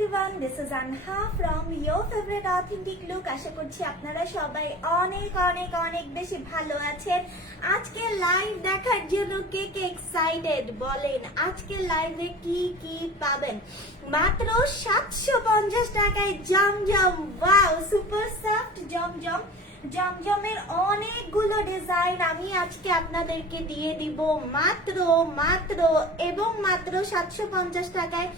everyone, this is Anha from your favorite authentic look. আশা করছি আপনারা সবাই অনেক অনেক অনেক বেশি ভালো আছেন। আজকে লাইভ দেখার জন্য কে কে এক্সাইটেড বলেন? আজকে লাইভে কি কি পাবেন? মাত্র 750 টাকায় জমজম। ওয়াও, সুপার সফট জমজম। জমজমের অনেকগুলো ডিজাইন আমি আজকে আপনাদেরকে দিয়ে দিব মাত্র 750 টাকায়।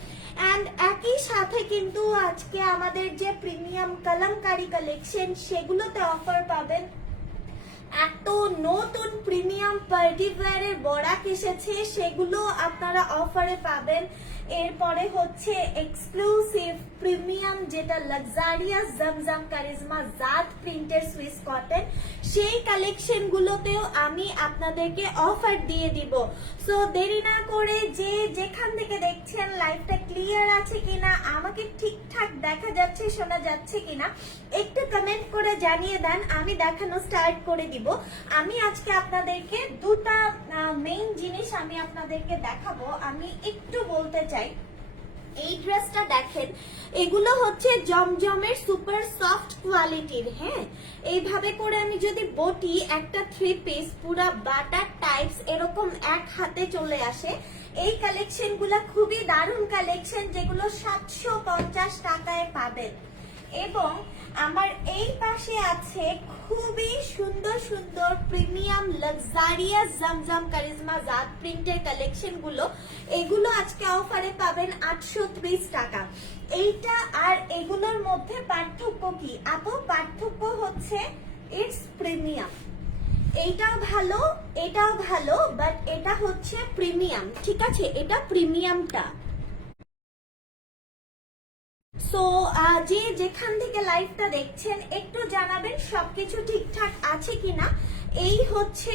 এন্ড একই সাথে কিন্তু আজকে আমাদের যে প্রিমিয়াম কলমকারী কালেকশন সেগুলোতে অফার পাবেন। এত নতুন প্রিমিয়াম পার্টি ওয়্যারের বরাক এসেছে, সেগুলো আপনারা অফারে পাবেন। এরপরে হচ্ছে এক্সক্লুসিভ প্রিমিয়াম যেটা লাক্সারিয়াস জমজম কারিজমা জাত প্রিন্টের সুইস কটন, সেই কালেকশন গুলোতেও আমি আপনাদেরকে অফার দিয়ে দিব। সো দেরি না করে যে যেখান থেকে দেখছেন লাইভটা ক্লিয়ার আছে কিনা, আমাকে ঠিকঠাক দেখা যাচ্ছে শোনা যাচ্ছে কিনা একটু কমেন্ট করে জানিয়ে দেন, আমি দেখানো স্টার্ট করে দিব। আমি আজকে আপনাদেরকে দুটা মেইন জিনিস আমি আপনাদেরকে দেখাবো। আমি একটু বলতে চাই, এই ড্রেসটা দেখেন, এগুলো হচ্ছে জমজমের সুপার সফট কোয়ালিটির। হ্যাঁ, এইভাবে করে আমি যদি বটি একটা 3 পিস পুরা বাটার টাইপস এরকম এক হাতে চলে আসে। এই কালেকশন গুলা খুবই দারুণ কালেকশন, যেগুলো 750 টাকায় পাবেন। এবং আমার এই পাশে আছে খুবই সুন্দর সুন্দর প্রিমিয়াম লাক্সারিয়াস জমজম কারিজমা জাত প্রিন্টের কালেকশন গুলো। এগুলো আজকে অফারে পাবেন 830 টাকা। এইটা আর এগুলোর মধ্যে পার্থক্য কি আপু? পার্থক্য হচ্ছে ইটস প্রিমিয়াম। এইটাও ভালো, এটাও ভালো, বাট এটা হচ্ছে প্রিমিয়াম। ঠিক আছে, এটা প্রিমিয়ামটা। সো যে যেখান থেকে লাইভটা দেখছেন একটু জানাবেন সবকিছু ঠিকঠাক আছে কিনা। এই হচ্ছে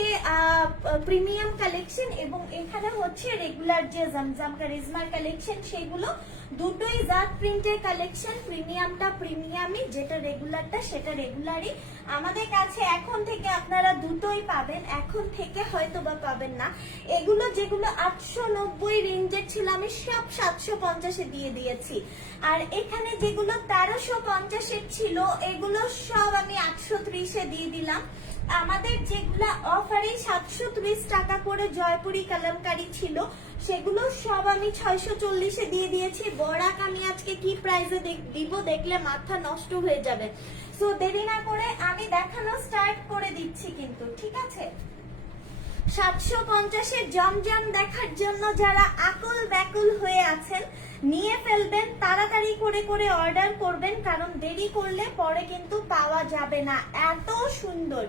প্রিমিয়াম কালেকশন এবং এখানে হচ্ছে রেগুলার যে জমজম কারিজমার কালেকশন, সেগুলো দুটোই জাত প্রিন্টের কালেকশন। প্রিমিয়ামটা প্রিমিয়ামই, যেটা রেগুলারটা সেটা রেগুলারই। আমাদের কাছে এখন থেকে আপনারা দুটোই পাবেন, এখন থেকে হয়তো বা পাবেন না। এগুলো যেগুলো 890 রেঞ্জের ছিল আমি সব 750-এ দিয়ে দিয়েছি। আর এখানে যেগুলো 1350-এর ছিল এগুলো সব আমি 830-এ দিয়ে দিলাম। আমাদের যেগুলা অফারে 730 টাকা করে জয়পুরি কলমকারী ছিল, সেগুলো সব আমি 640-এ দিয়ে দিয়েছি। বরাক আমি আজকে কি প্রাইসে দিব দেখলে মাথা নষ্ট হয়ে যাবে। সো দেরি না করে আমি দেখানো স্টার্ট করে দিচ্ছি কিন্তু, ঠিক আছে? 750-এর জমজম দেখার জন্য যারা আকুল ব্যাকুল হয়ে আছেন, নিয়ে ফেলবেন, তাড়াতাড়ি করে করে অর্ডার করবেন, কারণ দেরি করলে পরে কিন্তু পাওয়া যাবে না। এত সুন্দর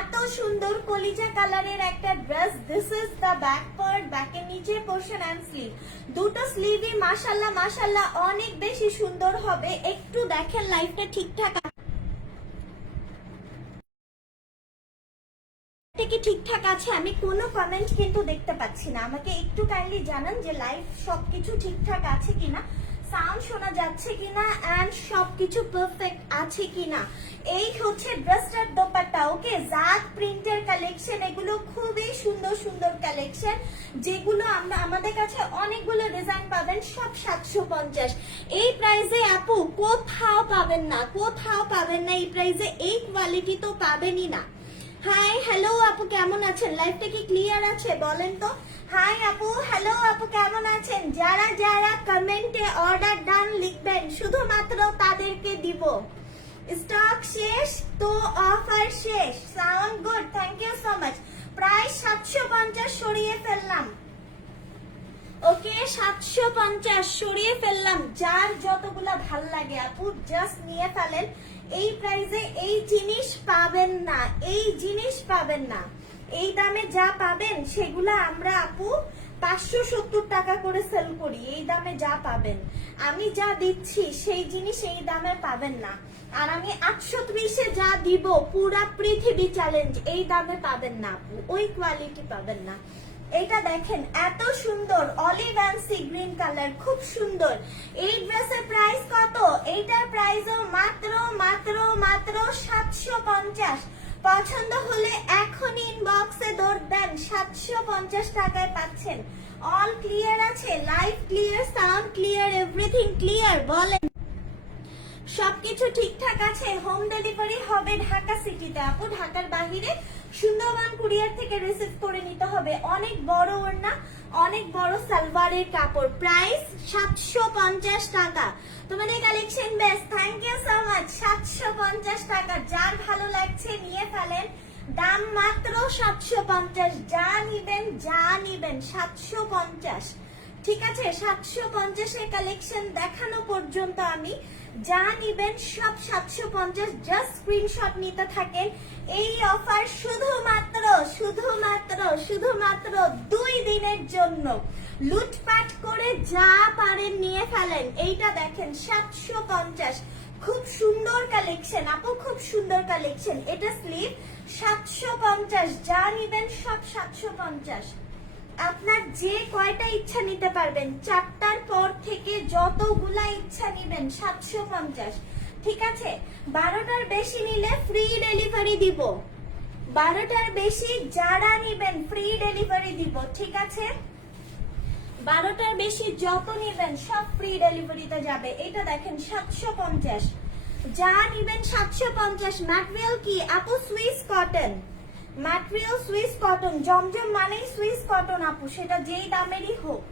এত সুন্দর কলিজা কালারের একটা dress. This is the back part, ব্যাকের নিচে পোর্শন এন্ড স্লিভ, দুটো স্লিভই মাশাআল্লাহ মাশাআল্লাহ অনেক বেশি সুন্দর হবে। একটু দেখেন লাইফটা ঠিকঠাক কি ঠিকঠাক আছে? আমি কোনো কমেন্ট কিন্তু দেখতে পাচ্ছি না। আমাকে একটু কাইন্ডলি জানান যে লাইভ সবকিছু ঠিকঠাক আছে কিনা, সাউন্ড শোনা যাচ্ছে কিনা, এন্ড সবকিছু পারফেক্ট আছে কিনা। এই হচ্ছে ড্রেসটার দোপাট্টা। ওকে, জাত প্রিন্টের কালেকশন, এগুলো খুবই সুন্দর সুন্দর কালেকশন, যেগুলো আমরা আমাদের কাছে অনেকগুলো ডিজাইন পাবেন, সব 750। এই প্রাইসে আপু কোথাও পাবেন না, কোথাও পাবেন না এই প্রাইসে। এই কোয়ালিটি তো পাবেনই না। হাই হ্যালো আপু, কেমন আছেন? লাইভটা কি ক্লিয়ার আছে বলেন তো? হাই আপু, হ্যালো আপু, কেমন আছেন? যারা যারা কমেন্টে অর্ডার ডান লিখবেন শুধুমাত্র তাদেরকে দিব। স্টক শেষ তো অফার শেষ। Sound good, thank you so much. Price 750 সরিয়ে ফেললাম। ওকে, 750 সরিয়ে ফেললাম। যার যতগুলা ভাল লাগে আপু জাস্ট নিয়ে ফেলেন। এই প্রাইসে এই জিনিস পাবেন না, এই জিনিস পাবেন না। এই দামে যা পাবেন সেগুলা আমরা আপু 570 টাকা করে সেল করি। এই দামে যা পাবেন, আমি যা দিচ্ছি সেই জিনিস এই দামে পাবেন না। আর আমি 830-এ যা দিব পুরা পৃথিবী চ্যালেঞ্জ, এই দামে পাবেন না আপু, ওই কোয়ালিটি পাবেন না। এটা দেখেন এত সুন্দর olive and sea green colour, খুব সুন্দর। এই ড্রেসের প্রাইস কত? এইটার প্রাইসও মাত্র মাত্র মাত্র 750। পছন্দ হলে এখনই ইনবক্সে দৌড় দেন, 750 টাকায় পাচ্ছেন। অল ক্লিয়ার আছে? Live clear, sound clear, everything clear? বলেন সবকিছু ঠিকঠাক আছে? হোম ডেলিভারি হবে ঢাকা সিটিতে আপু, ঢাকার বাহিরে সুন্দরবন কুরিয়ার থেকে রিসিভ করে নিতে হবে। অনেক বড় ওড়না, অনেক বড় সালোয়ারের কাপড়, প্রাইস 750 টাকা। তোমাদের collection best, thank you so much. 750 টাকা, যার ভালো লাগছে নিয়ে ফেলেন, দাম মাত্র 750। যা নিবেন 750, ঠিক আছে? 750 এর কালেকশন দেখানো পর্যন্ত আমি যা নিবেন সব 750। জাস্ট স্ক্রিনশট নিতে থাকেন। এই অফার শুধুমাত্র 2 দিনের জন্য। লুটপাট করে যা পারেন নিয়ে ফেলেন। এইটা দেখেন 750, খুব সুন্দর কালেকশন আপু, খুব সুন্দর কালেকশন। এটা স্লিভ, 750, যা নিবেন সব 750। আপনার যে কয়টা ইচ্ছা নিতে পারবেন, 4টার পর থেকে যতগুলা ইচ্ছা নিবেন 750, ঠিক আছে? 12টার বেশি নিলে ফ্রি ডেলিভারি দিব। 12টার বেশি যারা নিবেন ফ্রি ডেলিভারি দিব, ঠিক আছে? 12টার বেশি যত নিবেন সব ফ্রি ডেলিভারিতে যাবে। এটা দেখেন 750, যা নিবেন 750। ম্যাটেরিয়াল কি আপু? Swiss cotton. Material Swiss cotton, Zamzam মানেই সুইস কটন আপু, সেটা যেই দামেরই হোক।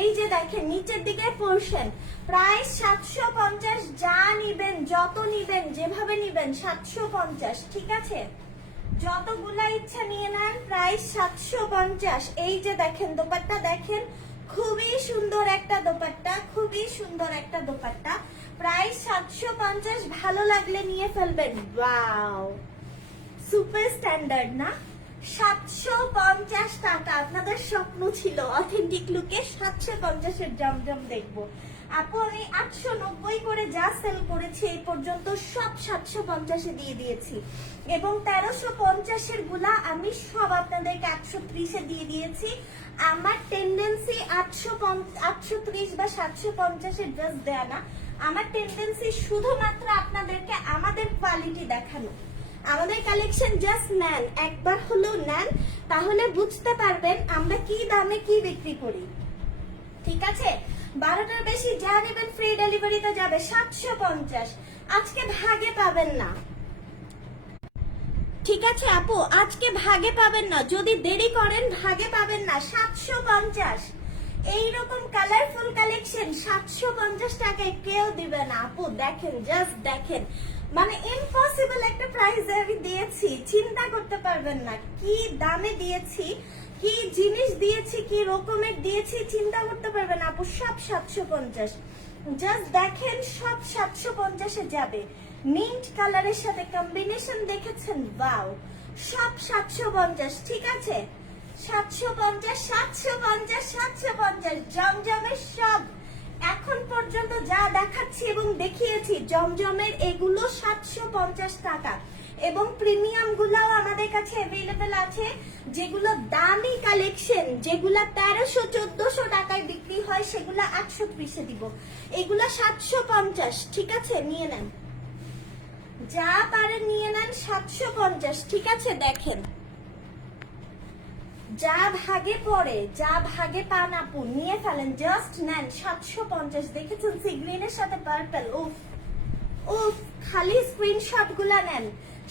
এই যে দেখেন নিচের দিকে পোরশন, প্রাইস 750। যা নিবেন, যত নিবেন, যেভাবে নিবেন 750, ঠিক আছে? যতগুলা ইচ্ছা নিয়ে নেন, প্রাইস 750। এই যে দেখেন দোপাট্টা দেখেন, খুবই সুন্দর একটা দোপাট্টা, খুবই সুন্দর একটা দোপাট্টা, প্রাইস 750। ভালো লাগলে নিয়ে ফেলবেন। ওয়াও, সুপার স্ট্যান্ডার্ড না? 750 টাকা। আপনাদের স্বপ্ন ছিল অথেন্টিক লুকে 750 এর জমজম দেখবো আপু। আমি 890 করে যা সেল করেছি এই পর্যন্ত সব 750 এ দিয়ে দিয়েছি, এবং 1350 এর গুলা আমি সব আপনাদেরকে 830 এ দিয়ে দিয়েছি। আমার টেন্ডেন্সি 830 বা 750 এর ড্রেস দেয়া না, আমার টেন্ডেন্সি শুধুমাত্র আপনাদেরকে আমাদের কোয়ালিটি দেখানো। আমাদের কালেকশন জাস্ট নেন, একবার হলেও নেন, তাহলে বুঝতে পারবেন আমরা কি দামে কি বিক্রি করি, ঠিক আছে? 12টার বেশি যা নেবেন ফ্রি ডেলিভারিতে যাবে 750। আজকে ভাগে পাবেন না, ঠিক আছে আপু? আজকে ভাগে পাবেন না, যদি দেরি করেন ভাগে পাবেন না। 750, এইরকম কালারফুল কালেকশন 750 টাকায় কেউ দিবে না আপু। দেখেন, জাস্ট দেখেন, মানে ইম্পসিবল একটা প্রাইসে আমি দিয়েছি, চিন্তা করতে পারবেন না কি দামে দিয়েছি, কি জিনিস দিয়েছি, কি রকমের দিয়েছি, চিন্তা করতে পারবেন আপু। সব 750, জাস্ট দেখেন, সব 750 এ যাবে। মিন্ট কালারের সাথে কম্বিনেশন দেখেছেন? ওয়াও, সব 750, ঠিক আছে? 750, 750, 750। জমজমের সব এখন পর্যন্ত যা দেখাচ্ছি এবং দেখিয়েছি জমজমের এগুলো 750 টাকা, এবং প্রিমিয়াম গুলাও আমাদের কাছে অ্যাভেলেবেল আছে, যেগুলো দামি কালেকশন, যেগুলা 1300-1400 টাকায় বিক্রি হয়, সেগুলা 830 এ দিব। এগুলা 750, ঠিক আছে? নিয়ে নেন, যা পারেন নিয়ে নেন, 750, ঠিক আছে? দেখেন, যা ভাগে পড়ে, যা ভাগে পান আপু নিয়ে ফেলেন, জাস্ট নেন 750। দেখেছেন সি গ্রিনের সাথে পার্পল? উফ উফ, খালি স্ক্রিনশট গুলা নেন।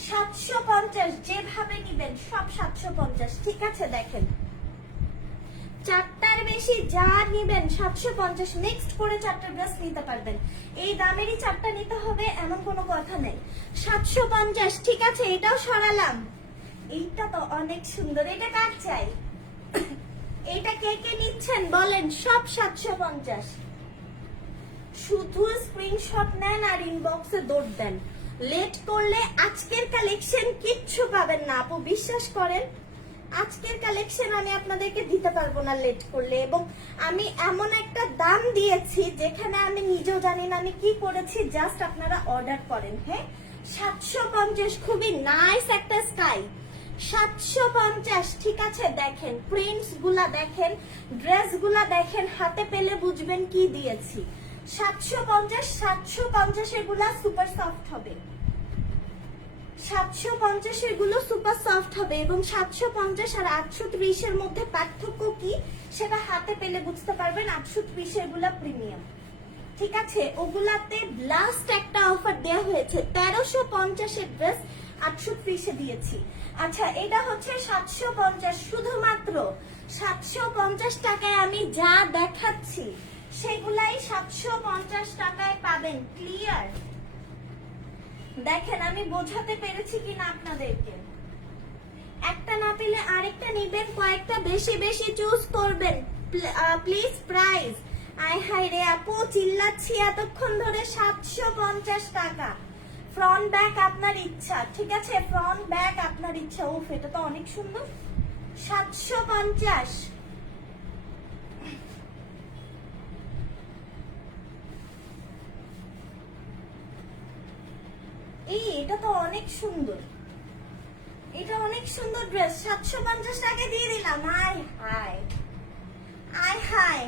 750, যেভাবে নিবেন সব 750, ঠিক আছে? দেখেন, 4টার বেশি যা নিবেন 750, নেক্সট করে 4টা ড্রেস নিতে পারবেন। এই দামেরই 4টা নিতে হবে এমন কোনো কথা নেই। 750, ঠিক আছে? এটাও সরালাম। এইটা তো অনেক সুন্দর, এটা কার চাই? এটা কে কে নিচ্ছেন বলেন? সব 750। শুধু স্ক্রিনশট নেন আর ইনবক্সে দৌড় দেন। লেট করলে আজকের কালেকশন কিচ্ছু পাবেন না আপু, বিশ্বাস করেন। আজকের কালেকশন আমি আপনাদেরকে দিতে পারবো না লেট করলে, এবং আমি এমন একটা দাম দিয়েছি যেখানে আমি নিজেও জানি না আমি কি করেছি, জাস্ট আপনারা অর্ডার করেন। হ্যাঁ, 750, খুবই নাইস একটা স্টাইল। 750, ঠিক আছে? দেখেন প্রিন্টস গুলা দেখেন, ড্রেস গুলা দেখেন, হাতে পেলে বুঝবেন কি দিয়েছি। 750, 750 এগুলা সুপার সফট হবে। 750 এগুলো সুপার সফট হবে এবং 750 আর 830 এর মধ্যে পার্থক্য কি সেটা হাতে পেলে বুঝতে পারবেন। 830 এগুলা প্রিমিয়াম, ঠিক আছে। ওগুলাতে লাস্ট একটা অফার দেওয়া হয়েছে, 1350 এর ড্রেস 830 এ দিয়েছি। আচ্ছা, এটা হচ্ছে 750, শুধুমাত্র 750 টাকায় আমি যা দেখাচ্ছি সেগুলাই 750 টাকায় পাবেন। ক্লিয়ার? দেখেন আমি বোঝাতে পেরেছি কিনা আপনাদেরকে। একটা না পেলে আরেকটা নিবেন, কয়েকটা বেশি বেশি চুজ করবেন প্লিজ। প্রাইস আয় হাই রে আপু, চিল্লাচ্ছি এতক্ষণ ধরে। 750 টাকা, ফ্রন্ট ব্যাক আপনার ইচ্ছা, ঠিক আছে, ফ্রন্ট ব্যাক আপনার ইচ্ছা। উফ, এটা তো অনেক সুন্দর। 750। এই এটা তো অনেক সুন্দর, এটা অনেক সুন্দর ড্রেস। 750 টাকা দিয়ে দিলাম। আয় হাই, আয় হাই,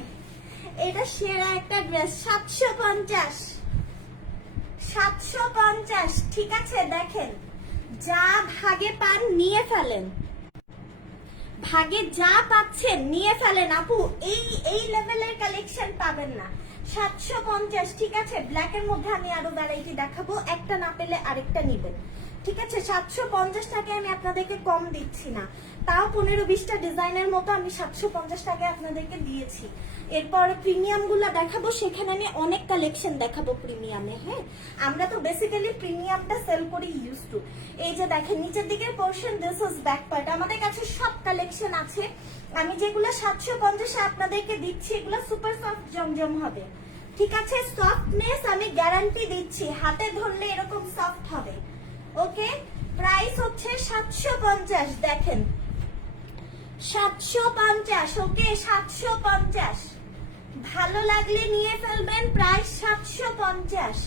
এটা সেরা একটা ড্রেস। 750, 750, ঠিক আছে। দেখেন, যা ভাগে পান নিয়ে ফেলেন, ভাগে যা পাচ্ছেন নিয়ে ফেলেন আপু। এই লেভেলের কালেকশন পাবেন না। 750, ঠিক আছে। ব্ল্যাক এর মধ্যে আমি আরো ভ্যারাইটি দেখাবো, একটা না পেলে আরেকটা নিবেন, ঠিক আছে। 750 টাকায় আমি আপনাদেরকে কম দিচ্ছি না, তাও 15-20টা ডিজাইনের মতো আমি 750 টাকায় আপনাদেরকে দিয়েছি। এরপর প্রিমিয়াম গুলা দেখাবো, সেখানে আমি অনেক কালেকশন দেখাবো প্রিমিয়ামে। হ্যাঁ, আমরা তো বেসিক্যালি প্রিমিয়ামটা সেল করি ইউজ টু। এই যে দেখেন নিচের দিকের portion, this is back part. আমাদের কাছে সব কালেকশন আছে। আমি যেগুলো 750 আপনাদেরকে দিচ্ছি এগুলো সুপার সফট জমজম হবে, ঠিক আছে। সফটনেস আমি গ্যারান্টি দিচ্ছি, হাতে ধরলে এরকম সফট হবে। ওকে, প্রাইস হচ্ছে 750। দেখেন 750, ওকে 750। ভালো লাগলে নিয়ে ফেলবেন, প্রাইস 750।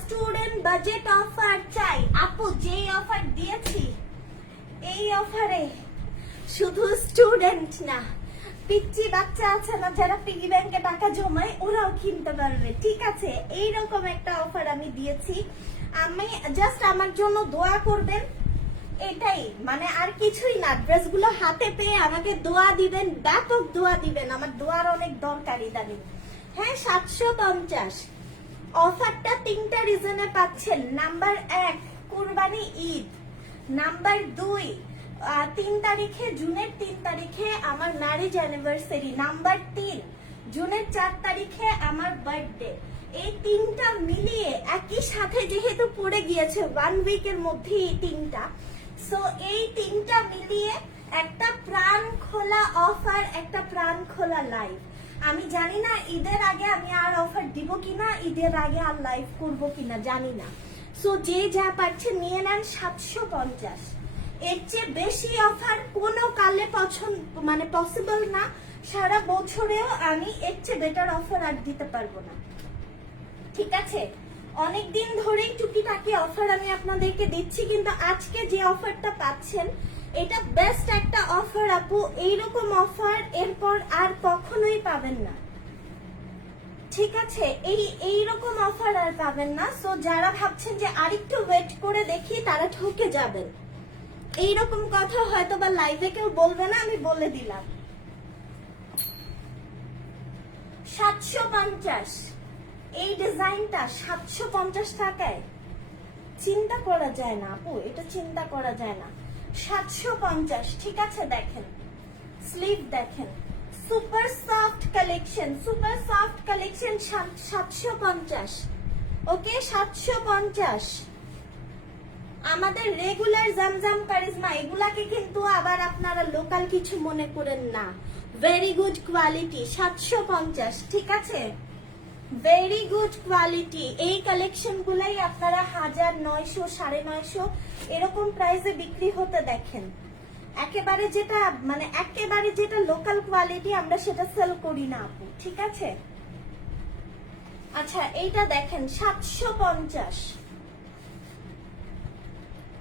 স্টুডেন্ট বাজেট অফার চাই আপু, যেই অফার দিয়েছি এই অফারে শুধু স্টুডেন্ট না, পিচ্চি বাচ্চা আছে না যারা পিগি ব্যাংকে টাকা জমায়, ওরাও কিনতে পারবে, ঠিক আছে। এইরকম একটা অফার আমি দিয়েছি। আমি জাস্ট আমার জন্য দোয়া করবেন, এটাই, মানে আর কিছুই না। ড্রেসগুলো হাতে পেয়ে আমাকে দোয়া দিবেন, ব্যাপক দোয়া দিবেন, আমার দোয়ার অনেক দরকার ইদানিং। হ্যাঁ, 750। অফারটা 3টা রিজনে পাচ্ছেন। নাম্বার 1, কুরবানি ঈদ। নাম্বার 2, 3 তারিখে, জুনের 3 তারিখে আমার ম্যারেজ অ্যানিভার্সারি। নাম্বার 3, জুনের 4 তারিখে আমার বার্থডে। এই 3টা মিলিয়ে একই সাথে যেহেতু পড়ে গিয়েছে 1 উইকের মধ্যে এই 3টা, সো এই 3টা মিলিয়ে একটা প্রাণ খোলা অফার, একটা প্রাণ খোলা লাইভ। আমি জানি না ঈদের আগে আমি আর অফার দিব কিনা, ঈদের আগে আর লাইভ করব কিনা জানি না। সো যে যা পাচ্ছে নিয়ে নেন। 750, এর চেয়ে বেশি অফার কোনো কালে মানে পসিবল না। সারা বছরেও আমি এর চেয়ে বেটার অফার আর দিতে পারবো না, ঠিক আছে। অনেকদিন ধরেই টুকিটাকি অফার আমি আপনাদেরকে দিচ্ছি, কিন্তু আজকে যে অফারটা পাচ্ছেন এটা বেস্ট একটা অফার আপু। এইরকম অফার এরপর আর কখনোই পাবেন না, ঠিক আছে। এইরকম অফার আর পাবেন না। সো যারা ভাবছেন যে আরেকটু ওয়েট করে দেখি, তারা ঠকে যাবেন। এইরকম কথা হয়তো বা লাইভে কেউ বলবে না, আমি বলে দিলাম। 750, এই ডিজাইনটা 750 টাকায় চিন্তা করা যায় না আপু, এটা চিন্তা করা যায় না। 750, ঠিক আছে। দেখেন স্লিভ, দেখেন super soft collection, super soft collection 750, ওকে 750। আমাদের রেগুলার জামজাম কারিজমা, এগুলাকে কিন্তু আবার আপনারা লোকাল কিছু মনে করেন না। ভেরি গুড কোয়ালিটি, 750, ঠিক আছে। Very good quality. এই কালেকশন গুলাই আপনারা 1000, 900, 950 এরকম প্রাইসে বিক্রি হতে দেখেন। একেবারে যেটা লোকাল কোয়ালিটি আমরা সেটা সেল করি না আপু, ঠিক আছে। আচ্ছা, এইটা দেখেন 750,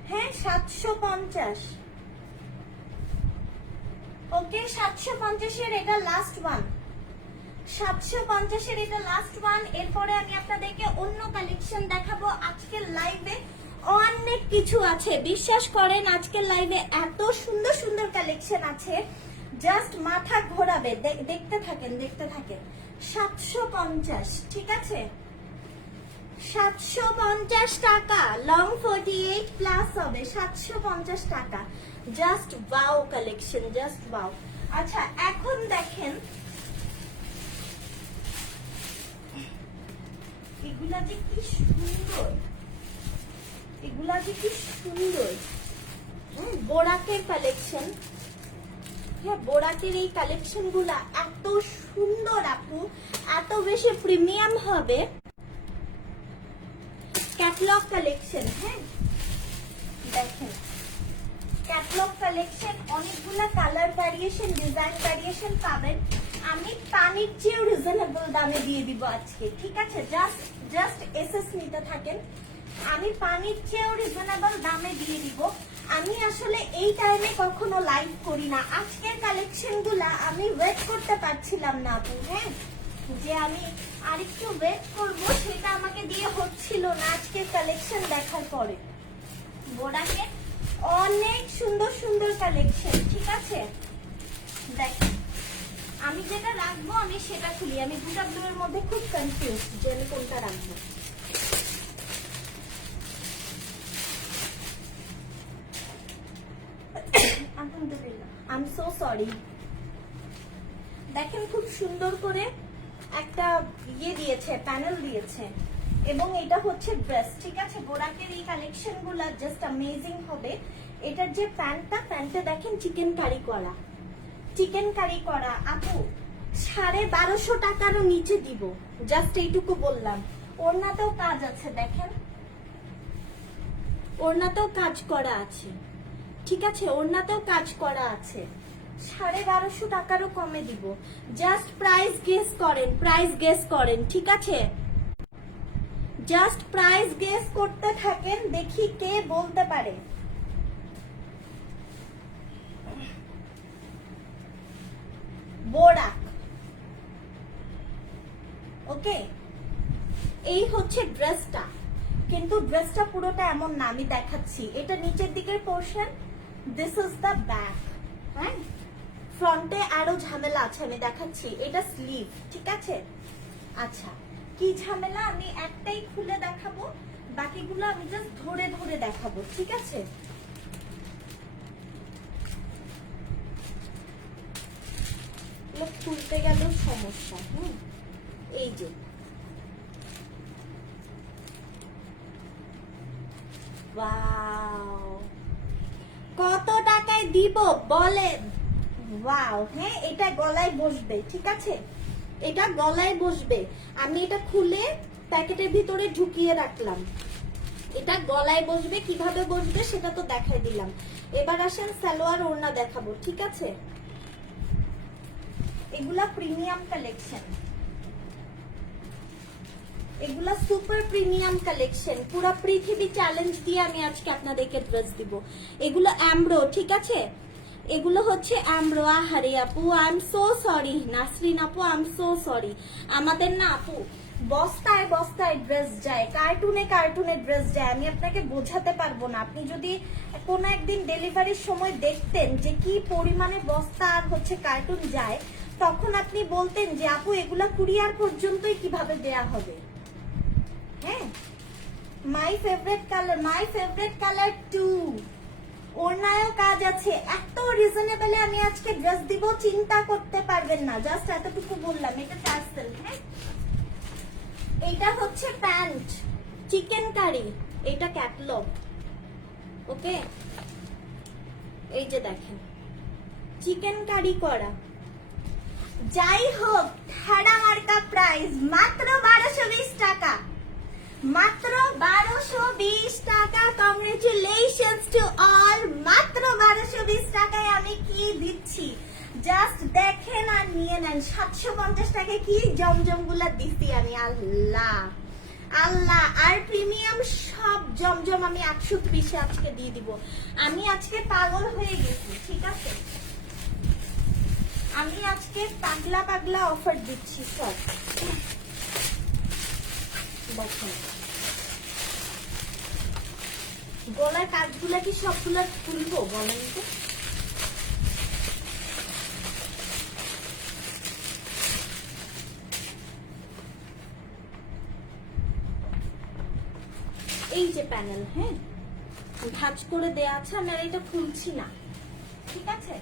হ্যাঁ 750, ওকে 750 এর এটা লাস্ট ওয়ান। 750 এর এটা লাস্ট ওয়ান। এরপরে আমি আপনাদেরকে অন্য কালেকশন দেখাবো আজকের লাইভে। অনেক কিছু আছে, বিশ্বাস করেন আজকের লাইভে এত সুন্দর সুন্দর কালেকশন আছে, জাস্ট মাথা ঘোরাবে। দেখতে থাকেন দেখতে থাকেন। 750, ঠিক আছে, 750 টাকা, লং 48 প্লাস হবে, 750 টাকা। Just wow collection, just wow. আচ্ছা এখন দেখেন এগুলা যে কি সুন্দর, এগুলা যে কি সুন্দর। বোরাকের কালেকশন, হ্যাঁ বোরাকের এই কালেকশন গুলা এত সুন্দর আপু, এত বেশি প্রিমিয়াম হবে। ক্যাটলগ কালেকশন, হ্যাঁ দেখেন ক্যাটলগ কালেকশন, অনেকগুলা কালার ভ্যারিয়েশন, ডিজাইন ভ্যারিয়েশন পাবেন। আমি পানির চেয়েও রিজনেবল দামে দিয়ে দিব আজকে, ঠিক আছে, জাস্ট এসএস নিতে থাকেন। আমি পানির চেয়েও রিজনেবল দামে দিয়ে দিব। আমি আসলে এই টাইমে কখনো লাইভ করি না, আজকের কালেকশন গুলা আমি ওয়েট করতে পারছিলাম না আপু, হ্যাঁ যে আমি আরেকটু ওয়েট করব সেটা আমাকে দিয়ে হচ্ছিল না আজকের কালেকশন দেখার পরে। বোরাকে অনেক সুন্দর সুন্দর কালেকশন, ঠিক আছে। দেখেন আমি যেটা রাখবো আমি সেটা খুলি, আমি দুটা ব্লুর মধ্যে খুব কনফিউজ যে আমি কোনটা রাখবো। আলহামদুলিল্লাহ, আই এম সো সরি। দেখেন খুব সুন্দর করে একটা ইয়ে দিয়েছে, প্যানেল দিয়েছে, এবং এটা হচ্ছে ড্রেস, ঠিক আছে। বোরাকের এই কালেকশন গুলা জাস্ট অ্যামেজিং হবে। এটার যে প্যান্টটা দেখেন চিকেন কারি করা, চিকেন কারি করা আপু 1250 টাকারও নিচে দিব, জাস্ট এইটুকু বললাম। ওড়নাতেও কাজ আছে, দেখেন ওড়নাতেও কাজ করা আছে, ঠিক আছে, ওড়নাতেও কাজ করা আছে। 1250 টাকারও কমে দিব, জাস্ট প্রাইস গেস করেন, প্রাইস গেস করেন, ঠিক আছে, জাস্ট প্রাইস গেস করতে থাকেন, দেখি কে বলতে পারে। বোরাক, ওকে, এই হচ্ছে ড্রেসটা, কিন্তু ড্রেসটা পুরোটা এমন না, আমি দেখাচ্ছি। এটা নিচের দিকের portion, this is the back, হ্যাঁ ফ্রন্টে আরো ঝামেলা আছে, আমি দেখাচ্ছি। এটা স্লিভ, ঠিক আছে। আচ্ছা কি ঝামেলা আমি একটাই খুলে দেখাবো, বাকিগুলো আমি জাস্ট ধরে ধরে দেখাবো, ঠিক আছে। খুলতে গেল সমস্যা, এই যে ওয়াও, কত টাকায় দিব বলেন? ওয়াও, হ্যাঁ এটা গলায় বসবে, ঠিক আছে, এটা গলায় বসবে। আমি এটা খুলে প্যাকেটের ভিতরে ঢুকিয়ে রাখলাম, এটা গলায় বসবে, কিভাবে বসবে সেটা তো দেখাই দিলাম। এবার আসেন সালোয়ার ওড়না দেখাবো, ঠিক আছে। এগুলা প্রিমিয়াম কালেকশন, এগুলা সুপার প্রিমিয়াম কালেকশন, পুরো পৃথিবী চ্যালেঞ্জ দিয়ে আমি আজকে আপনাদেরকে ড্রেস দিব। এগুলো অ্যামব্রো, ঠিক আছে, এগুলো হচ্ছে অ্যামব্রো। আহারে আপু I am so sorry, Nasrin আপু আই এম সো সরি। আমাদের না আপু বস্তায় বস্তায় ড্রেস যায়, কার্টুনে কার্টুনে ড্রেস যায়, আমি আপনাকে বোঝাতে পারবো না। আপনি যদি কোনো একদিন ডেলিভারির সময় দেখতেন যে কি পরিমাণে বস্তা আর হচ্ছে কার্টুন যায়, তখন আপনি বলতেন যে আপু এগুলা কুরিয়ার পর্যন্তই কিভাবে দেয়া হবে। হ্যাঁ, মাই ফেভারিট কালার 2, ওড়নায়ও কাজ আছে, এত রিজনেবলে আমি আজকে ড্রেস দিব চিন্তা করতে পারবেন না, জাস্ট এতটুকু বললাম। এটা টার্সেল, হ্যাঁ এটা হচ্ছে প্যান্ট, চিকেন কারি, এটা ক্যাটলগ, ওকে। এই যে দেখেন চিকেন কারি করা, যাই হোক ঠাড়া মার্কা প্রাইস মাত্র 1220 টাকা, মাত্র 1220 টাকা। কংগ্রেচুলেশনস টু অল, মাত্র 1220 টাকায় আমি কি দিচ্ছি জাস্ট দেখেন আর নিয়ে নেন। 750 টাকায় কি জমজম গুলা দিচ্ছি আমি, আল্লাহ আল্লাহ। আর প্রিমিয়াম সব জমজম আমি 830 আজকে দিয়ে দিব। আমি আজকে পাগল হয়ে গেছি, ঠিক আছে, আমি আজকে পাগলা পাগলা অফার দিচ্ছি সব। দেখেন গলার কাজগুলা কি সবগুলা খুলবো বলেন তো? এই যে প্যানেল, হ্যাঁ ভাঁজ করে দেয়া আছে, আমি আর এটা খুলছি না, ঠিক আছে?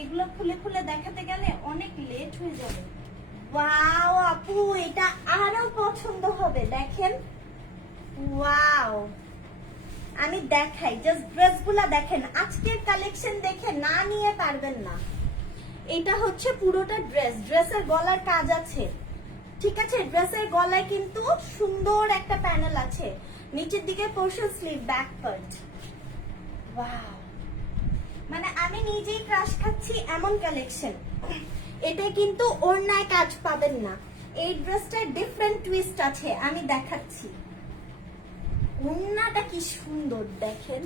এগুলো খুলে খুলে দেখাতে গেলে অনেক লেট হয়ে যাবে। ওয়াও আপু, এটা আরো পছন্দ হবে, দেখেন। ওয়াও, আমি দেখাই, জাস্ট ড্রেসগুলা দেখেন, আজকের কালেকশন দেখে না নিয়ে পারবেন না। এটা হচ্ছে পুরোটা ড্রেস, ড্রেসের গলার কাজ আছে, ঠিক আছে? ড্রেসের গলায় কিন্তু সুন্দর একটা প্যানেল আছে, নিচের দিকে portion sleeve, back part. Wow, মানে আমি নিজেই ক্রাশ খাচ্ছি এমন কালেকশন। এটা কিন্তু ওড়নায় কাজ পাবেন না, এই ড্রেসটায় ডিফারেন্ট টুইস্ট আছে, আমি দেখাচ্ছি। ওড়নাটা কি সুন্দর দেখেন,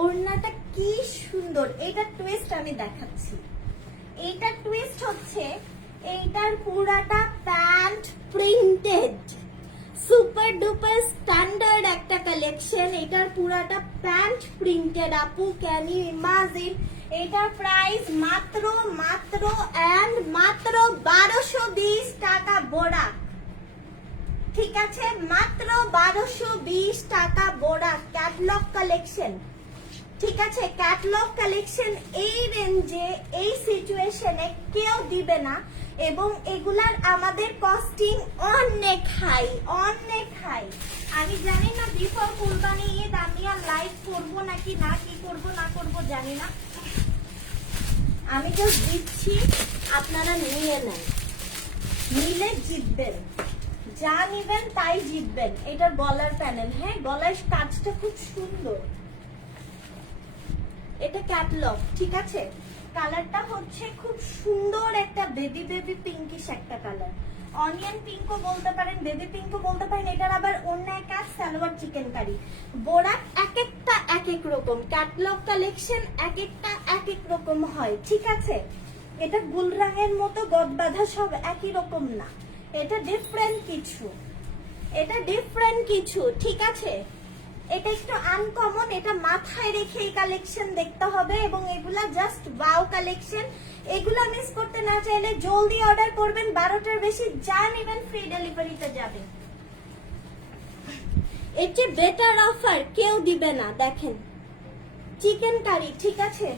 ওড়নাটা কি সুন্দর, এটা টুইস্ট আমি দেখাচ্ছি। এইটার টুইস্ট হচ্ছে এইটার পুরাটা pant printed, super duper standard একটা কালেকশন। এটার পুরাটা প্যান্ট প্রিন্টেড আপু, ক্যান ইউ ইমাজিন? এটার প্রাইস মাত্র মাত্র এন্ড মাত্র 1220 টাকা বোরা, ঠিক আছে? মাত্র 1220 টাকা বোরা, ক্যাটলগ কালেকশন, ঠিক আছে? ক্যাটলগ কালেকশন এই রেঞ্জে এই সিচুয়েশনে কেউ দিবে না, এবং এগুলার আমাদের কস্টিং অনেক হাই, অনেক হাই। আমি জানি না বিফোর কুরবানি ঈদ আমি আর লাইভ করবো নাকি না, কি করবো না করবো জানি না, আমি জাস্ট দিচ্ছি, আপনারা নিয়ে নেন, নিলে জিতবেন, যা নিবেন তাই জিতবেন। এটার গলার প্যানেল, হ্যাঁ গলার কাজটা খুব সুন্দর, এটা ক্যাটলগ, ঠিক আছে? কালারটা হচ্ছে খুব সুন্দর একটা বেবি বেবি পিঙ্কিশ একটা কালার, অনিয়ন পিঙ্কও বলতে পারেন, বেবি পিঙ্কও বলতে পারেন। এটার আবার অন্য একটা সালোয়ার চিকেন কারি, বোরা এক একটা এক এক রকম, ক্যাটলগ কালেকশন এক একটা এক এক রকম হয়, ঠিক আছে? এটা গুলরাঙের মতো গদ বাঁধা সব একই রকম না, এটা ডিফারেন্ট কিছু, এটা ডিফারেন্ট কিছু, ঠিক আছে? এটা একটু আনকমন, এটা মাথায় রেখে এই কালেকশন দেখতে হবে, এবং এগুলা জাস্ট ওয়াও কালেকশন। এগুলা মিস করতে না চাইলে জলদি অর্ডার করবেন, 12টার বেশি যা নেবেন ফ্রি ডেলিভারিতে যাবে। এর চেয়ে বেটার অফার কেউ দিবে না। দেখেন চিকেন কারি, ঠিক আছে?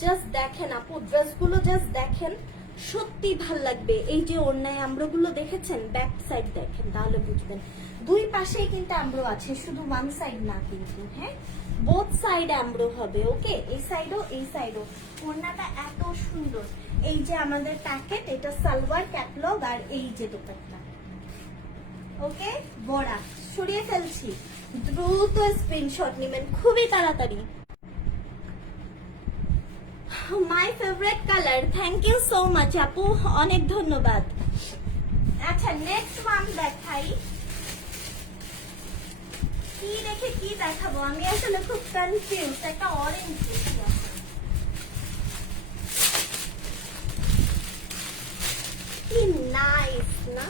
জাস্ট দেখেন আপু, ড্রেসগুলো জাস্ট দেখেন, সত্যি ভাল লাগবে। এই যে ওড়নায় আমরাগুলো দেখেছেন, ব্যাক সাইড দেখেন তাহলে বুঝবেন, দুই পাশেই কিন্তু আমরো আছে, শুধু ওয়ান সাইড না কিন্তু, হ্যাঁ বোথ সাইড আমরো হবে, ওকে? এই সাইডও এই সাইডও। ওড়নাটা এত সুন্দর, এই যে আমাদের প্যাকেট, এটা সালোয়ার ক্যাটলগ, আর এই যে দোপাট্টা, ওকে? বড়া সরিয়ে ফেলছি, দ্রুত স্ক্রিনশট নেবেন, খুবই তাড়াতাড়ি। My favourite colour, thank you so much আপু, অনেক ধন্যবাদ। আচ্ছা নেক্সট ওয়ান দেখাই, কি রেখে কি দেখাবো আমি আসলে খুব কনফিউজ। একটা অরেঞ্জ কি নাইস না,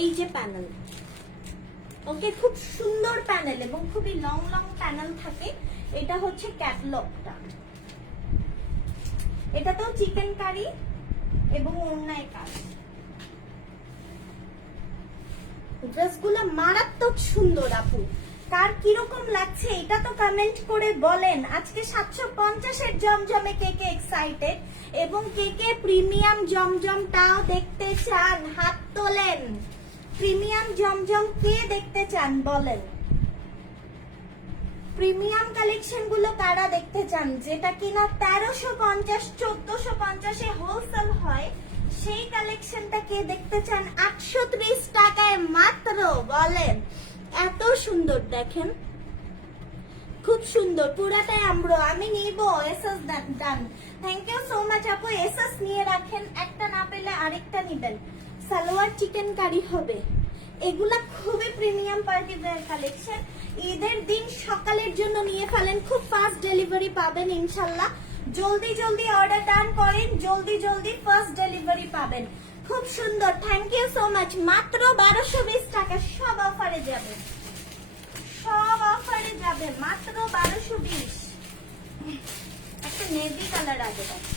এই যে প্যানেল, ওকে খুব সুন্দর প্যানেল এবং খুবই লং লং প্যানেল থাকে। এটা হচ্ছে ক্যাটলগটা, এটাতেও চিকেন কারি এবং ওড়নায় কাজ। ড্রেসগুলো মারাত্মক সুন্দর আপু, কার কিরকম লাগছে এটা তো কমেন্ট করে বলেন। আজকে 750-এর জমজমে কে কে এক্সাইটেড, এবং কে কে প্রিমিয়াম জমজমটাও দেখতে চান, হাত তোলেন। প্রিমিয়াম জমজম কে দেখতে চান বলেন? প্রিমিয়াম কালেকশন গুলো কারা দেখতে চান, যেটা কিনা 1350-1450-এ হোলসেল হয়, সেই কালেকশনটা কে দেখতে চান? 830 টাকায় মাত্র, বলেন। এত সুন্দর দেখেন, খুব সুন্দর, পুরাটাই আমরো। আমি নিব, SS done, thank you so much আপু। এসএস নিয়ে রাখেন, একটা না পেলে আরেকটা নিবেন। সালোয়ার চিকেন কারি হবে, এগুলা খুবই প্রিমিয়াম পার্টি ওয়্যার কালেকশন। ঈদের দিন সকালের জন্য নিয়ে ফেলেন, খুব ফাস্ট ডেলিভারি পাবেন ইনশাল্লাহ। জলদি জলদি অর্ডার ডান করেন, জলদি জলদি ফার্স্ট ডেলিভারি পাবেন। খুব সুন্দর, থ্যাংক ইউ সো মাচ। মাত্র 1220 টাকা, সব অফারে যাবে, সব অফারে যাবে, মাত্র 1220। একটা নেভি কালার আগে দেখো,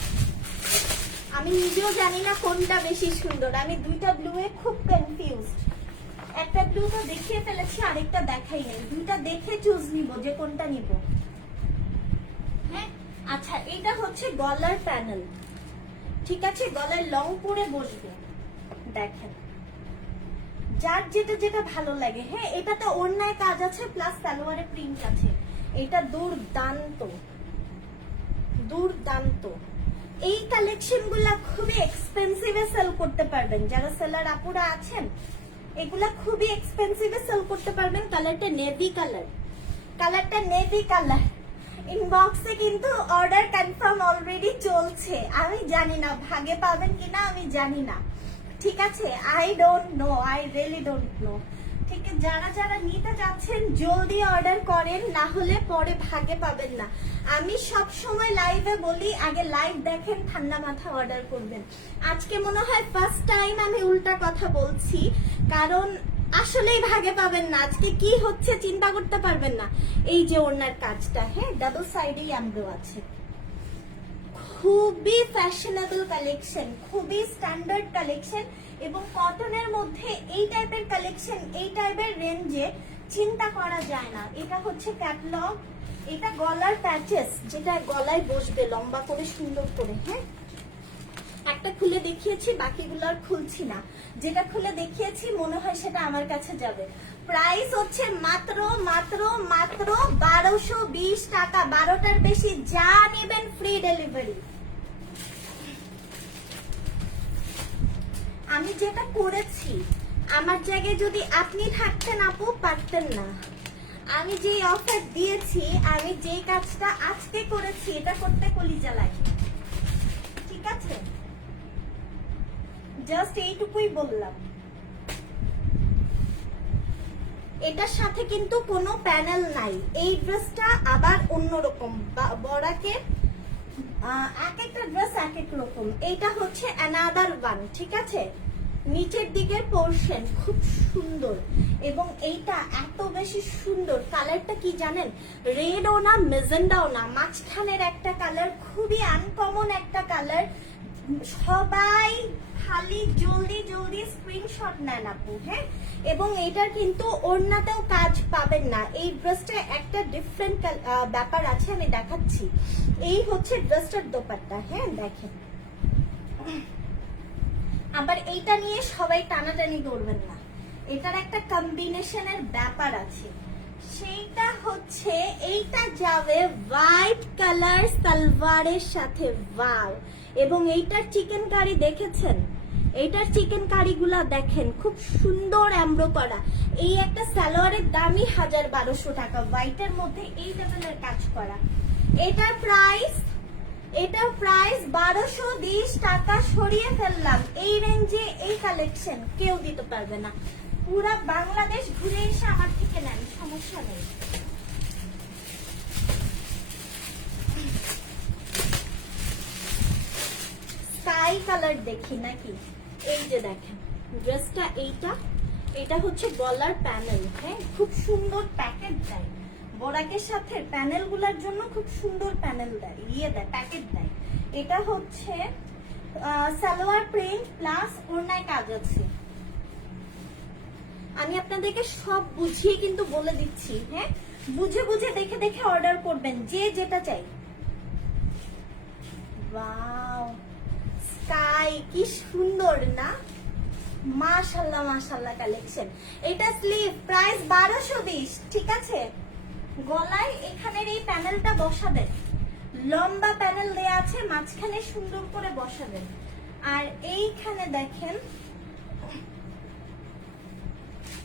আমি নিজেও জানি না কোনটা বেশি সুন্দর, আমি দুইটা ব্লু এ খুব কনফিউজড। একটা ব্লু তো দেখিয়ে ফেলেছি, আরেকটা দেখাই নেই, দুইটা দেখে চুজ নিব যে কোনটা নিব। হ্যাঁ আচ্ছা, এটা হচ্ছে গলার প্যানেল, ঠিক আছে, গলায় লং পরে বসবে, দেখেন যার যেটা যেটা ভালো লাগে। হ্যাঁ এটাতে ওড়নায় কাজ আছে প্লাস সালোয়ারে প্রিন্ট আছে, এটা দুর্দান্ত দুর্দান্ত। এই কালেকশন গুলা খুবই এক্সপেন্সিভে সেল করতে পারবেন, যারা সেলার আপুরা আছেন এগুলা খুবই এক্সপেন্সিভে সেল করতে পারবেন। কালারটা নেভি কালার, কালারটা নেভি কালার। ইনবক্সে কিন্তু অর্ডার কনফার্ম অলরেডি চলছে, আমি জানি না ভাগে পাবেন কিনা, আমি জানি না, ঠিক আছে, I don't know, I really don't know. ঠিক আছে, যারা যারা নিতে যাচ্ছেন জলদি অর্ডার করেন, না হলে পরে ভাগে পাবেন না। আমি সব সময় লাইভে বলি আগে লাইভ দেখেন, ঠান্ডা মাথা অর্ডার করবেন। আজকে মনে হয় ফার্স্ট টাইম আমি উল্টা কথা বলছি, কারণ আসলেই ভাগে পাবেন না। আজকে কি হচ্ছে চিন্তা করতে পারবেন না। এই যে ওড়নার কাজটা, হ্যাঁ ডাবল সাইডেই এমব্রো আছে, খুবই ফ্যাশনেবল কালেকশন, খুবই স্ট্যান্ডার্ড কালেকশন, এবং কটনের মধ্যে এই টাইপের কালেকশন এই টাইপের রেঞ্জে চিন্তা করা যায় না। এটা হচ্ছে ক্যাটলগ, এটা গলার প্যাচেস, যেটা গলায় বসবে লম্বা করে সুন্দর করে। হ্যাঁ একটা খুলে দেখিয়েছি, বাকিগুলো আর খুলছি না, যেটা খুলে দেখিয়েছি মনে হয় সেটা আমার কাছে যাবে। প্রাইস হচ্ছে মাত্র মাত্র মাত্র 1220 টাকা, 12টার বেশি যা নেবেন ফ্রি ডেলিভারি। আমি যেটা করেছি, আমার জায়গায় যদি আপনি থাকতেন আপু পারতেন না। আমি যে অফার দিয়েছি, আমি যে কাজটা আজকে করেছি, এটা করতে কলিজা লাগে, ঠিক আছে, জাস্ট এইটুকুই বললাম। এটার সাথে কিন্তু কোনো প্যানেল নাই, এই ড্রেসটা আবার অন্যরকম, বড়াকে এক একটা ড্রেস এক এক রকম। এইটা হচ্ছে অ্যানাদার ওয়ান, ঠিক আছে, নিচের দিকের পোর্শন খুব সুন্দর, এবং এইটা এত বেশি সুন্দর। কালারটা কি জানেন, রেডও না মেজেন্ডাও না, মাঝখানের একটা কালার, খুবই আনকমন একটা কালার। সবাই খালি জলদি জলদি স্ক্রিনশট নেন আপু। হ্যাঁ এবং এইটার কিন্তু ওড়নাতেও কাজ পাবেন না, এই ড্রেসটা একটা ডিফারেন্ট ব্যাপার আছে, আমি দেখাচ্ছি। এই হচ্ছে ড্রেসটার দোপাট্টা, হ্যাঁ দেখেন। আবার এইটা নিয়ে সবাই টানাটানি করবেন না, এটার একটা কম্বিনেশনের ব্যাপার আছে, সেইটা হচ্ছে এইটা যাবে হোয়াইট কালার সালোয়ারের সাথে, ওয়াও। এবং এইটার চিকেন কারি দেখেছেন, এইটার চিকেন কারি গুলা দেখেন, খুব সুন্দর এমব্রো করা। এই একটা সালোয়ারের দামই 1200 টাকা, হোয়াইটের মধ্যে এই লেভেলের কাজ করা। এটার প্রাইস 1220 টাকা, সরিয়ে ফেললাম। এই রেঞ্জে এই কালেকশন কেউ দিতে পারবে না, পুরা বাংলাদেশ ঘুরে এসে আমার থেকে নেন, সমস্যা নেই। স্কাই কালার দেখি নাকি, এই যে দেখেন ড্রেসটা, এটা হচ্ছে গলার প্যানেল। হ্যাঁ খুব সুন্দর প্যাকেট দেয়, বরাকের সাথে প্যানেল গুলার জন্য খুব সুন্দর প্যানেল দেয়, প্যাকেট দেয়। এটা হচ্ছে সালোয়ার প্রিন্ট প্লাস ওড়নায় কাজ আছে। আমি আপনাদেরকে সব বুঝিয়ে কিন্তু বলে দিচ্ছি, হ্যাঁ বুঝে বুঝে দেখে দেখে অর্ডার করবেন, যে যেটা চাই। ওয়াও, স্কাই কি সুন্দর না, মাশাআল্লাহ মাশাআল্লাহ কালেকশন। এটা স্লিভ, প্রাইস 1220, ঠিক আছে। গলায় এখানের এই প্যানেলটা বসাবেন, লম্বা প্যানেল দেয়া আছে, মাঝখানে সুন্দর করে বসাবেন। আর এইখানে দেখেন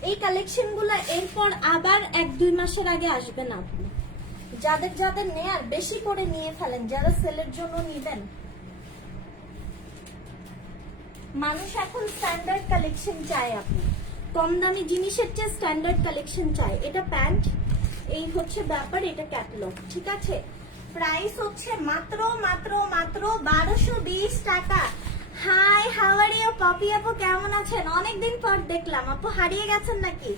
এই কালেকশন গুলা এরপর আবার 1-2 মাসের আগে আসবে না। আপনি যাদের যাদের নেয়ার বেশি করে নিয়ে ফেলেন, যারা সেলের জন্য নিবেন। মানুষ এখন স্ট্যান্ডার্ড কালেকশন চায়, আপনি কম দামি জিনিসের চেয়ে স্ট্যান্ডার্ড কালেকশন চায়। এটা প্যান্ট, এই হচ্ছে ব্যাপার, এটা ক্যাটালগ, ঠিক আছে। প্রাইস হচ্ছে মাত্র মাত্র মাত্র 1220 টাকা, hi, how are you? Popy আপু কেমন আছেন? অনেকদিন পর দেখলাম, আপু হারিয়ে গেছেন নাকি?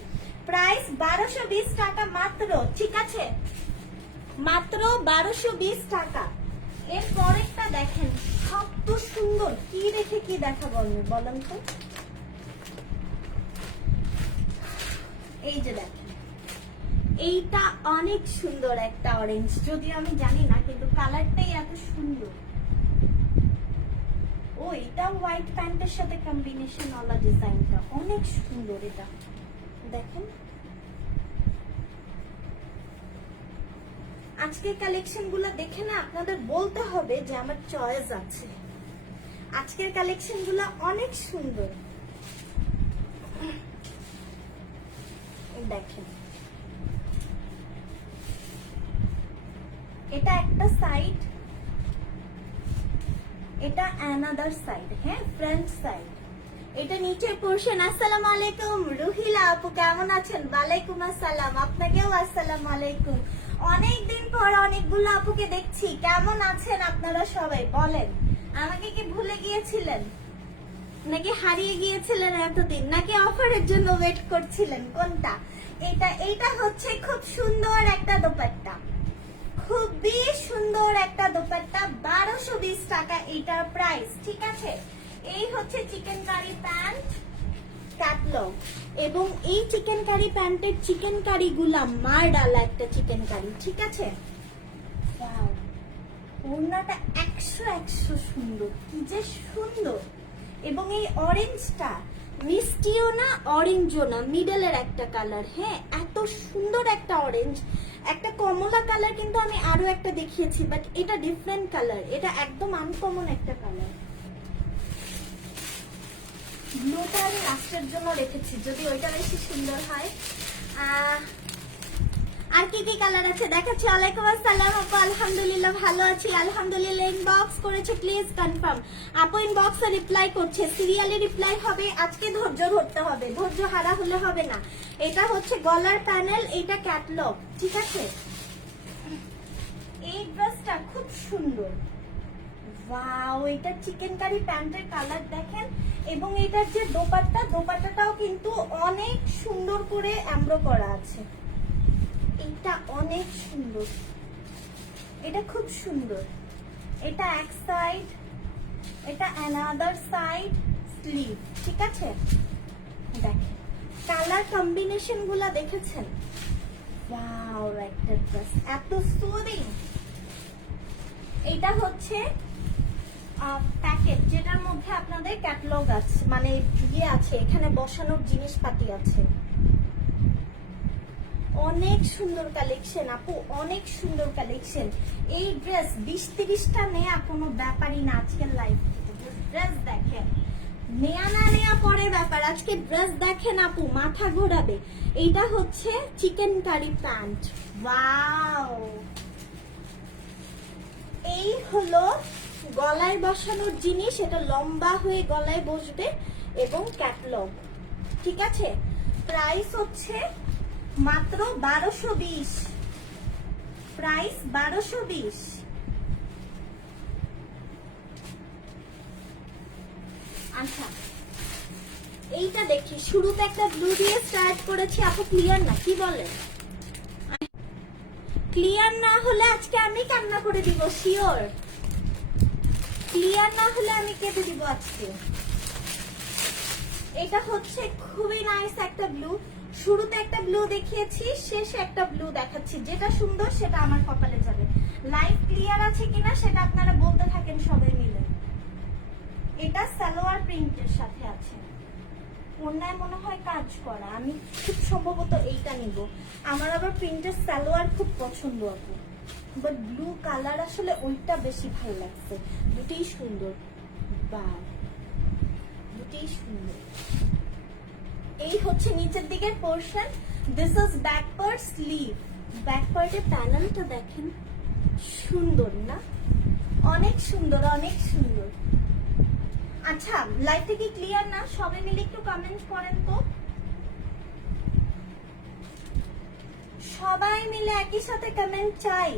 প্রাইস 1220 টাকা মাত্র, ঠিক আছে, মাত্র 1220 টাকা। এর পরেরটা দেখেন, কত সুন্দর, কি রেখে কি দেখাবো আমি বলেন তো। এই যে দেখেন, এইটা অনেক সুন্দর একটা অরেঞ্জ, যদিও আমি জানি না, কিন্তু কালারটাই এত সুন্দর। ও, এটা হোয়াইট প্যান্টের সাথে কম্বিনেশন ওয়ালা ডিজাইনটা অনেক সুন্দর। এটা দেখেন, আজকের কালেকশন গুলো দেখে না আপনাদের বলতে হবে যে আমার চয়েস আছে। আজকের কালেকশন গুলো অনেক সুন্দর। দেখেন, এটা একটা সাইড, এটা অ্যানাদার সাইড, হ্যাঁ ফ্রন্ট সাইড। এটা নিচের পোরশন। আসসালামু আলাইকুম রুহিলা আপু, কেমন আছেন? ওয়ালাইকুম আসসালাম, আপনাকেও আসসালামু আলাইকুম। অনেকদিন পর অনেকগুলো আপুকে দেখছি, কেমন আছেন আপনারা সবাই বলেন? আমাকে কি ভুলে গিয়েছিলেন, নাকি হারিয়ে গিয়েছিলেন এতদিন, নাকি অফারের জন্য ওয়েট করছিলেন? কোনটা? এটা হচ্ছে খুব সুন্দর একটা দোপাট্টা, খুবই সুন্দর একটা দোপাট্টা, 1220 টাকা এটার প্রাইস, ঠিক আছে। এই হচ্ছে চিকেন কারি প্যান্ট ক্যাটলগ, এবং এই চিকেন কারি প্যান্টের চিকেন কারি গুলা মার ডালা একটা চিকেন কারি, ঠিক আছে। ওয়াও, ওড়নাটা 100 সুন্দর, কি যে সুন্দর। এবং এই অরেঞ্জটা মিষ্টিও না অরেঞ্জও না, মিডলের একটা কালার, হ্যাঁ এত সুন্দর একটা অরেঞ্জ। একটা কমলা কালার কিন্তু আমি আরো একটা দেখিয়েছি, বাট এটা ডিফারেন্ট কালার, এটা একদম আনকমন একটা কালার। ব্লুটা আমি লাস্টের জন্য রেখেছি, যদি ওইটা বেশি সুন্দর হয়। আর কি কি কালার আছে দেখাচ্ছি। ওয়ালাইকুম আসসালাম আপু, আলহামদুলিল্লাহ ভালো আছি, আলহামদুলিল্লাহ। ইনবক্স করেছে, প্লিজ কনফার্ম। আপু ইনবক্সে রিপ্লাই করছে, সিরিয়ালি রিপ্লাই হবে, আজকে ধৈর্য ধরতে হবে, ধৈর্য হারা হলে হবে না। এটা হচ্ছে গলার প্যানেল, এটা ক্যাটলগ, ঠিক আছে। এই ড্রেসটা খুব সুন্দর, ওয়াও। এটা চিকেন কারি প্যান্টের কালার দেখেন, এবং এটার যে দোপাট্টাটাও কিন্তু অনেক সুন্দর করে এমব্রো করা আছে। এটা অনেক সুন্দর, এটা খুব সুন্দর। এটা এক সাইড, এটা অ্যানাদার সাইড স্লিভ, ঠিক আছে। দেখেন কালার কম্বিনেশন গুলা দেখেছেন, ওয়াও একটা ড্রেস, এত সুদিং। এটা হচ্ছে প্যাকেট, যেটার মধ্যে আপনাদের ক্যাটালগ আছে, মানে ইয়ে আছে, এখানে বসানোর জিনিসপাতি আছে। অনেক সুন্দর কালেকশন আপু, অনেক সুন্দর কালেকশন। এই ড্রেস 20-30টা নেয়া কোনো ব্যাপারই না আজকের লাইফ। ড্রেস দেখেন, নেয়া না নেয়া পরে ব্যাপার, আজকে ড্রেস দেখেন আপু, মাথা ঘোরাবে। এইটা হচ্ছে চিকেন কারি প্যান্ট, ওয়াও। এই হলো গলায় বসানোর জিনিস, এটা লম্বা হয়ে গলায় বসবে, এবং ক্যাটলগ, ঠিক আছে। প্রাইস হচ্ছে মাত্র 1220, প্রাইস 1220। আচ্ছা, এইটা দেখি, শুরুতে একটা ব্লু দিয়ে স্টার্ট করেছি আপু, ক্লিয়ার না, কি বলেন? ক্লিয়ার না হলে আজকে আমি কান্না করে দিব, শিওর। ক্লিয়ার না হলে আমি কেটে দিব আজকে। এটা হচ্ছে খুবই নাইস একটা ব্লু, শুরুতে একটা ব্লু দেখিয়েছি, শেষে একটা ব্লু দেখাচ্ছি, যেটা সুন্দর সেটা আমার কপালে যাবে। লাইভ ক্লিয়ার আছে কিনা সেটা আপনারা বলতে থাকেন সবাই মিলে। এটা সালোয়ার প্রিন্টের সাথে আছে, ওড়নায় মনে হয় কাজ করা, আমি খুব সম্ভবত এইটা নিব। আমার আবার প্রিন্টের সালোয়ার খুব পছন্দ আপু, বাট ব্লু কালার আসলে ওইটা বেশি ভালো লাগছে। দুটোই সুন্দর, বা দুটোই সুন্দর। এই হচ্ছে নিচের দিকের portion, this is back part sleeve. Back পার্টের প্যানেলটা দেখেন, সুন্দর না? অনেক সুন্দর, অনেক সুন্দর। আচ্ছা, লাইভটা কি ক্লিয়ার না? সবাই মিলে একটু কমেন্ট করেন তো, সবাই মিলে একই সাথে কমেন্ট চাই।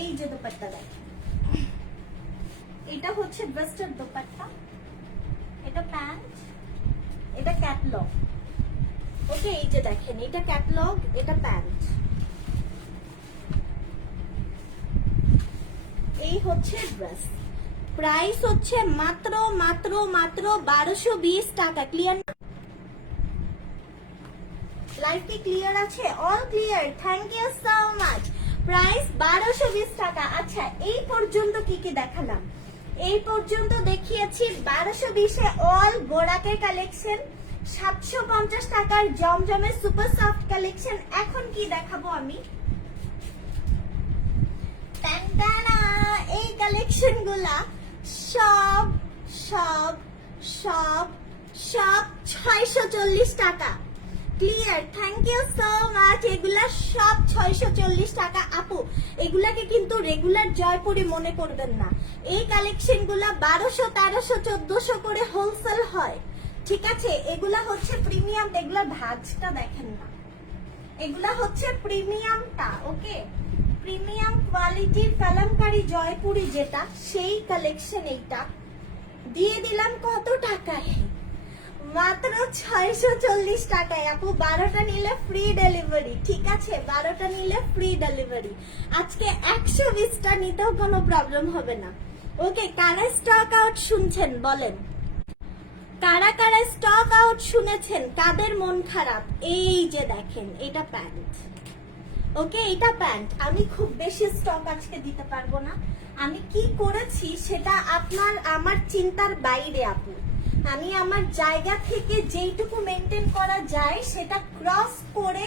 এই যে দোপাট্টা দেখেন, এটা এটা হচ্ছে ড্রেসটার দোপাট্টা, এটা প্যান্ট, এটা ক্যাটলগ। ওকে, এই যে দেখেন এটা ক্যাটলগ, এটা প্যান্ট। এই হচ্ছে ড্রেস। প্রাইস হচ্ছে মাত্র মাত্র মাত্র 1220 টাকা। ক্লিয়ার? লাইভ কি ক্লিয়ার আছে? All clear, thank you so much. Price 1220 টাকা। আচ্ছা, এই পর্যন্ত কি কি দেখালাম? এই পর্যন্ত দেখিয়েছি 1220 এ অল বোরাকের কালেকশন, 750 টাকার জমজমের সুপার সফট কালেকশন। এখন কি দেখাবো আমি? টানটানা, এই কালেকশন গুলা সব সব সব সব 640 টাকা। Clear, thank you so much. এগুলা সব 640 টাকা। আপু, এগুলাকে কিন্তু রেগুলার জয়পুরি মনে করবেন না। এই কালেকশন গুলা 1200, 1300, 1400 করে হোলসেল হয়। ঠিক আছে, এগুলা হচ্ছে প্রিমিয়াম। এগুলার ভাঁজটা দেখেন না, এগুলা হচ্ছে প্রিমিয়ামটা। ওকে, প্রিমিয়াম কোয়ালিটির কালামকারী জয়পুরি যেটা, সেই কালেকশন। এইটা দিয়ে দিলাম কত টাকায়? মাত্র 640 টাকায়। আপু 12টা নিলে ফ্রি ডেলিভারি। ঠিক আছে, 12টা নিলে ফ্রি ডেলিভারি। আজকে 120টা নিতেও কোনো প্রবলেম হবে না। ওকে, কারা স্টক আউট শুনছেন বলেন? কারা কারা স্টক আউট শুনেছেন? কাদের মন খারাপ? এই যে দেখেন এটা প্যান্ট। ওকে, এটা প্যান্ট। আমি খুব বেশি স্টক আজকে দিতে পারবো না। আমি কি করেছি সেটা আমার চিন্তার বাইরে আপু। আমি আমার জায়গা থেকে যেইটুকু মেনটেন করা যায় সেটা ক্রস করে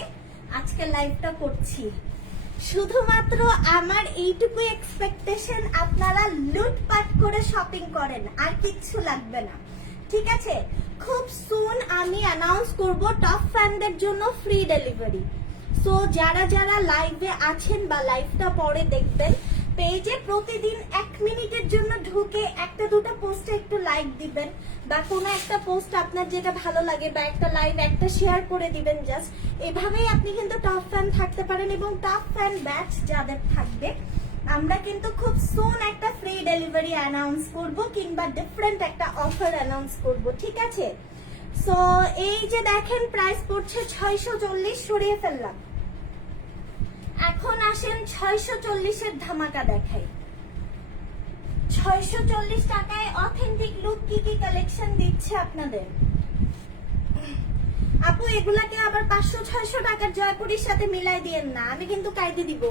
আজকে লাইভটা করছি। শুধুমাত্র আমার এইটুকু এক্সপেকটেশন, আপনারা লুটপাট করে শপিং করেন, আর কিচ্ছু লাগবে না। ঠিক আছে, খুব সুন আমি অ্যানাউন্স করব টপ ফ্যানদের জন্য ফ্রি ডেলিভারি। সো যারা যারা লাইভে আছেন বা লাইভটা পরে দেখবেন, পেজে প্রতিদিন 1 মিনিটের জন্য ঢুকে একটা দুটো পোস্টে একটু লাইক দিবেন, বা কোনো একটা পোস্ট আপনার যেটা ভালো লাগে, বা একটা লাইভ একটা শেয়ার করে দিবেন। জাস্ট এভাবেই আপনি কিন্তু টপ ফ্যান থাকতে পারেন। এবং টপ ফ্যান ব্যাচ যাদের থাকবে, আমরা কিন্তু খুব সুন একটা ফ্রি ডেলিভারি অ্যানাউন্স করব, কিংবা ডিফারেন্ট একটা অফার অ্যানাউন্স করব। ঠিক আছে, সো এই যে দেখেন প্রাইস পড়ছে 640, সরিয়ে ফেললাম। এখন আসেন 640 এর ধামাকা দেখাই। 640 টাকায় অথেন্টিক লুক কি কি কালেকশন দিচ্ছে আপনাদের। আপু এগুলাকে আবার 500-600 টাকার জয়পুরির সাথে মিলাই দিয়েন না, আমি কিন্তু কাইদে দিব।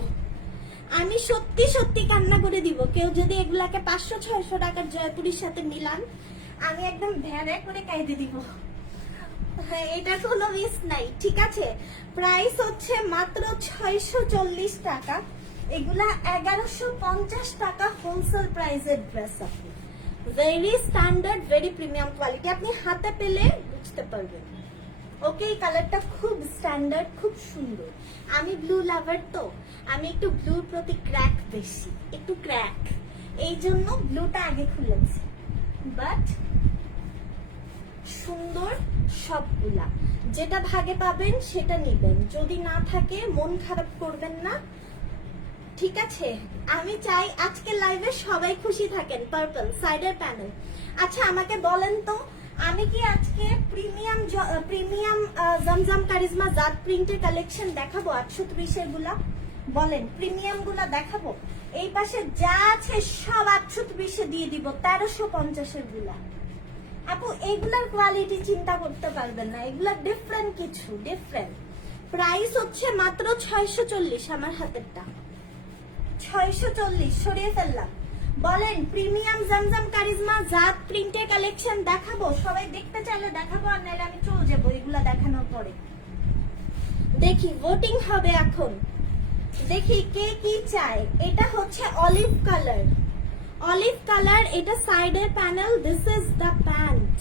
আমি সত্যি সত্যি কান্না করে দিব কেউ যদি এগুলাকে 500-600 টাকার জয়পুরির সাথে মিলান। আমি একদম ভ্যারা করে কাইদে দিব। হ্যাঁ, এটা কোনো মিস নাই। ঠিক আছে, প্রাইস হচ্ছে মাত্র 640 টাকা। এগুলা 1150 টাকা হোলসেল প্রাইসের ড্রেস। আপনি very standard, very premium quality. আপনি হাতে পেলে বুঝতে পারবেন। ওকে, এই কালারটা খুব স্ট্যান্ডার্ড, খুব সুন্দর। আমি ব্লু লাভার, তো আমি একটু ব্লুর প্রতি ক্র্যাক বেশি, একটু ক্র্যাক, এই জন্য ব্লুটা আগে খুলেছি। বাট সুন্দর সবগুলা, যেটা ভাগে পাবেন সেটা নিবেন। যদি না থাকে মন খারাপ করবেন না। ঠিক আছে, আমি চাই আজকে লাইভে সবাই খুশি থাকেন। পার্পল সাইডের প্যানেল। আচ্ছা আমাকে বলেন তো, আমি কি আজকে প্রিমিয়াম জমজম কারিজমা জাত প্রিন্টের কালেকশন দেখাবো 830 এর গুলা? বলেন, প্রিমিয়াম গুলা দেখাবো? এই পাশে যা আছে সব 830 এ দিয়ে দিব, 1350 এর গুলা। আপু এগুলার কোয়ালিটি চিন্তা করতে পারবেন না, এগুলা ডিফারেন্ট কিছু, ডিফারেন্ট। প্রাইস হচ্ছে মাত্র 640। আমার হাতেরটা 640, সরিয়ে ফেললাম। বলেন, প্রিমিয়াম জমজম কারিজমা জাত প্রিন্টের কালেকশন দেখাবো? সবাই দেখতে চাইলে দেখাবো, আর নাহলে আমি চলে যাবো এগুলা দেখানোর পরে। দেখি ভোটিং হবে এখন, দেখি কে কি চায়। এটা হচ্ছে অলিভ কালার, অলিভ কালার। এটা সাইডের panel, this is the pant.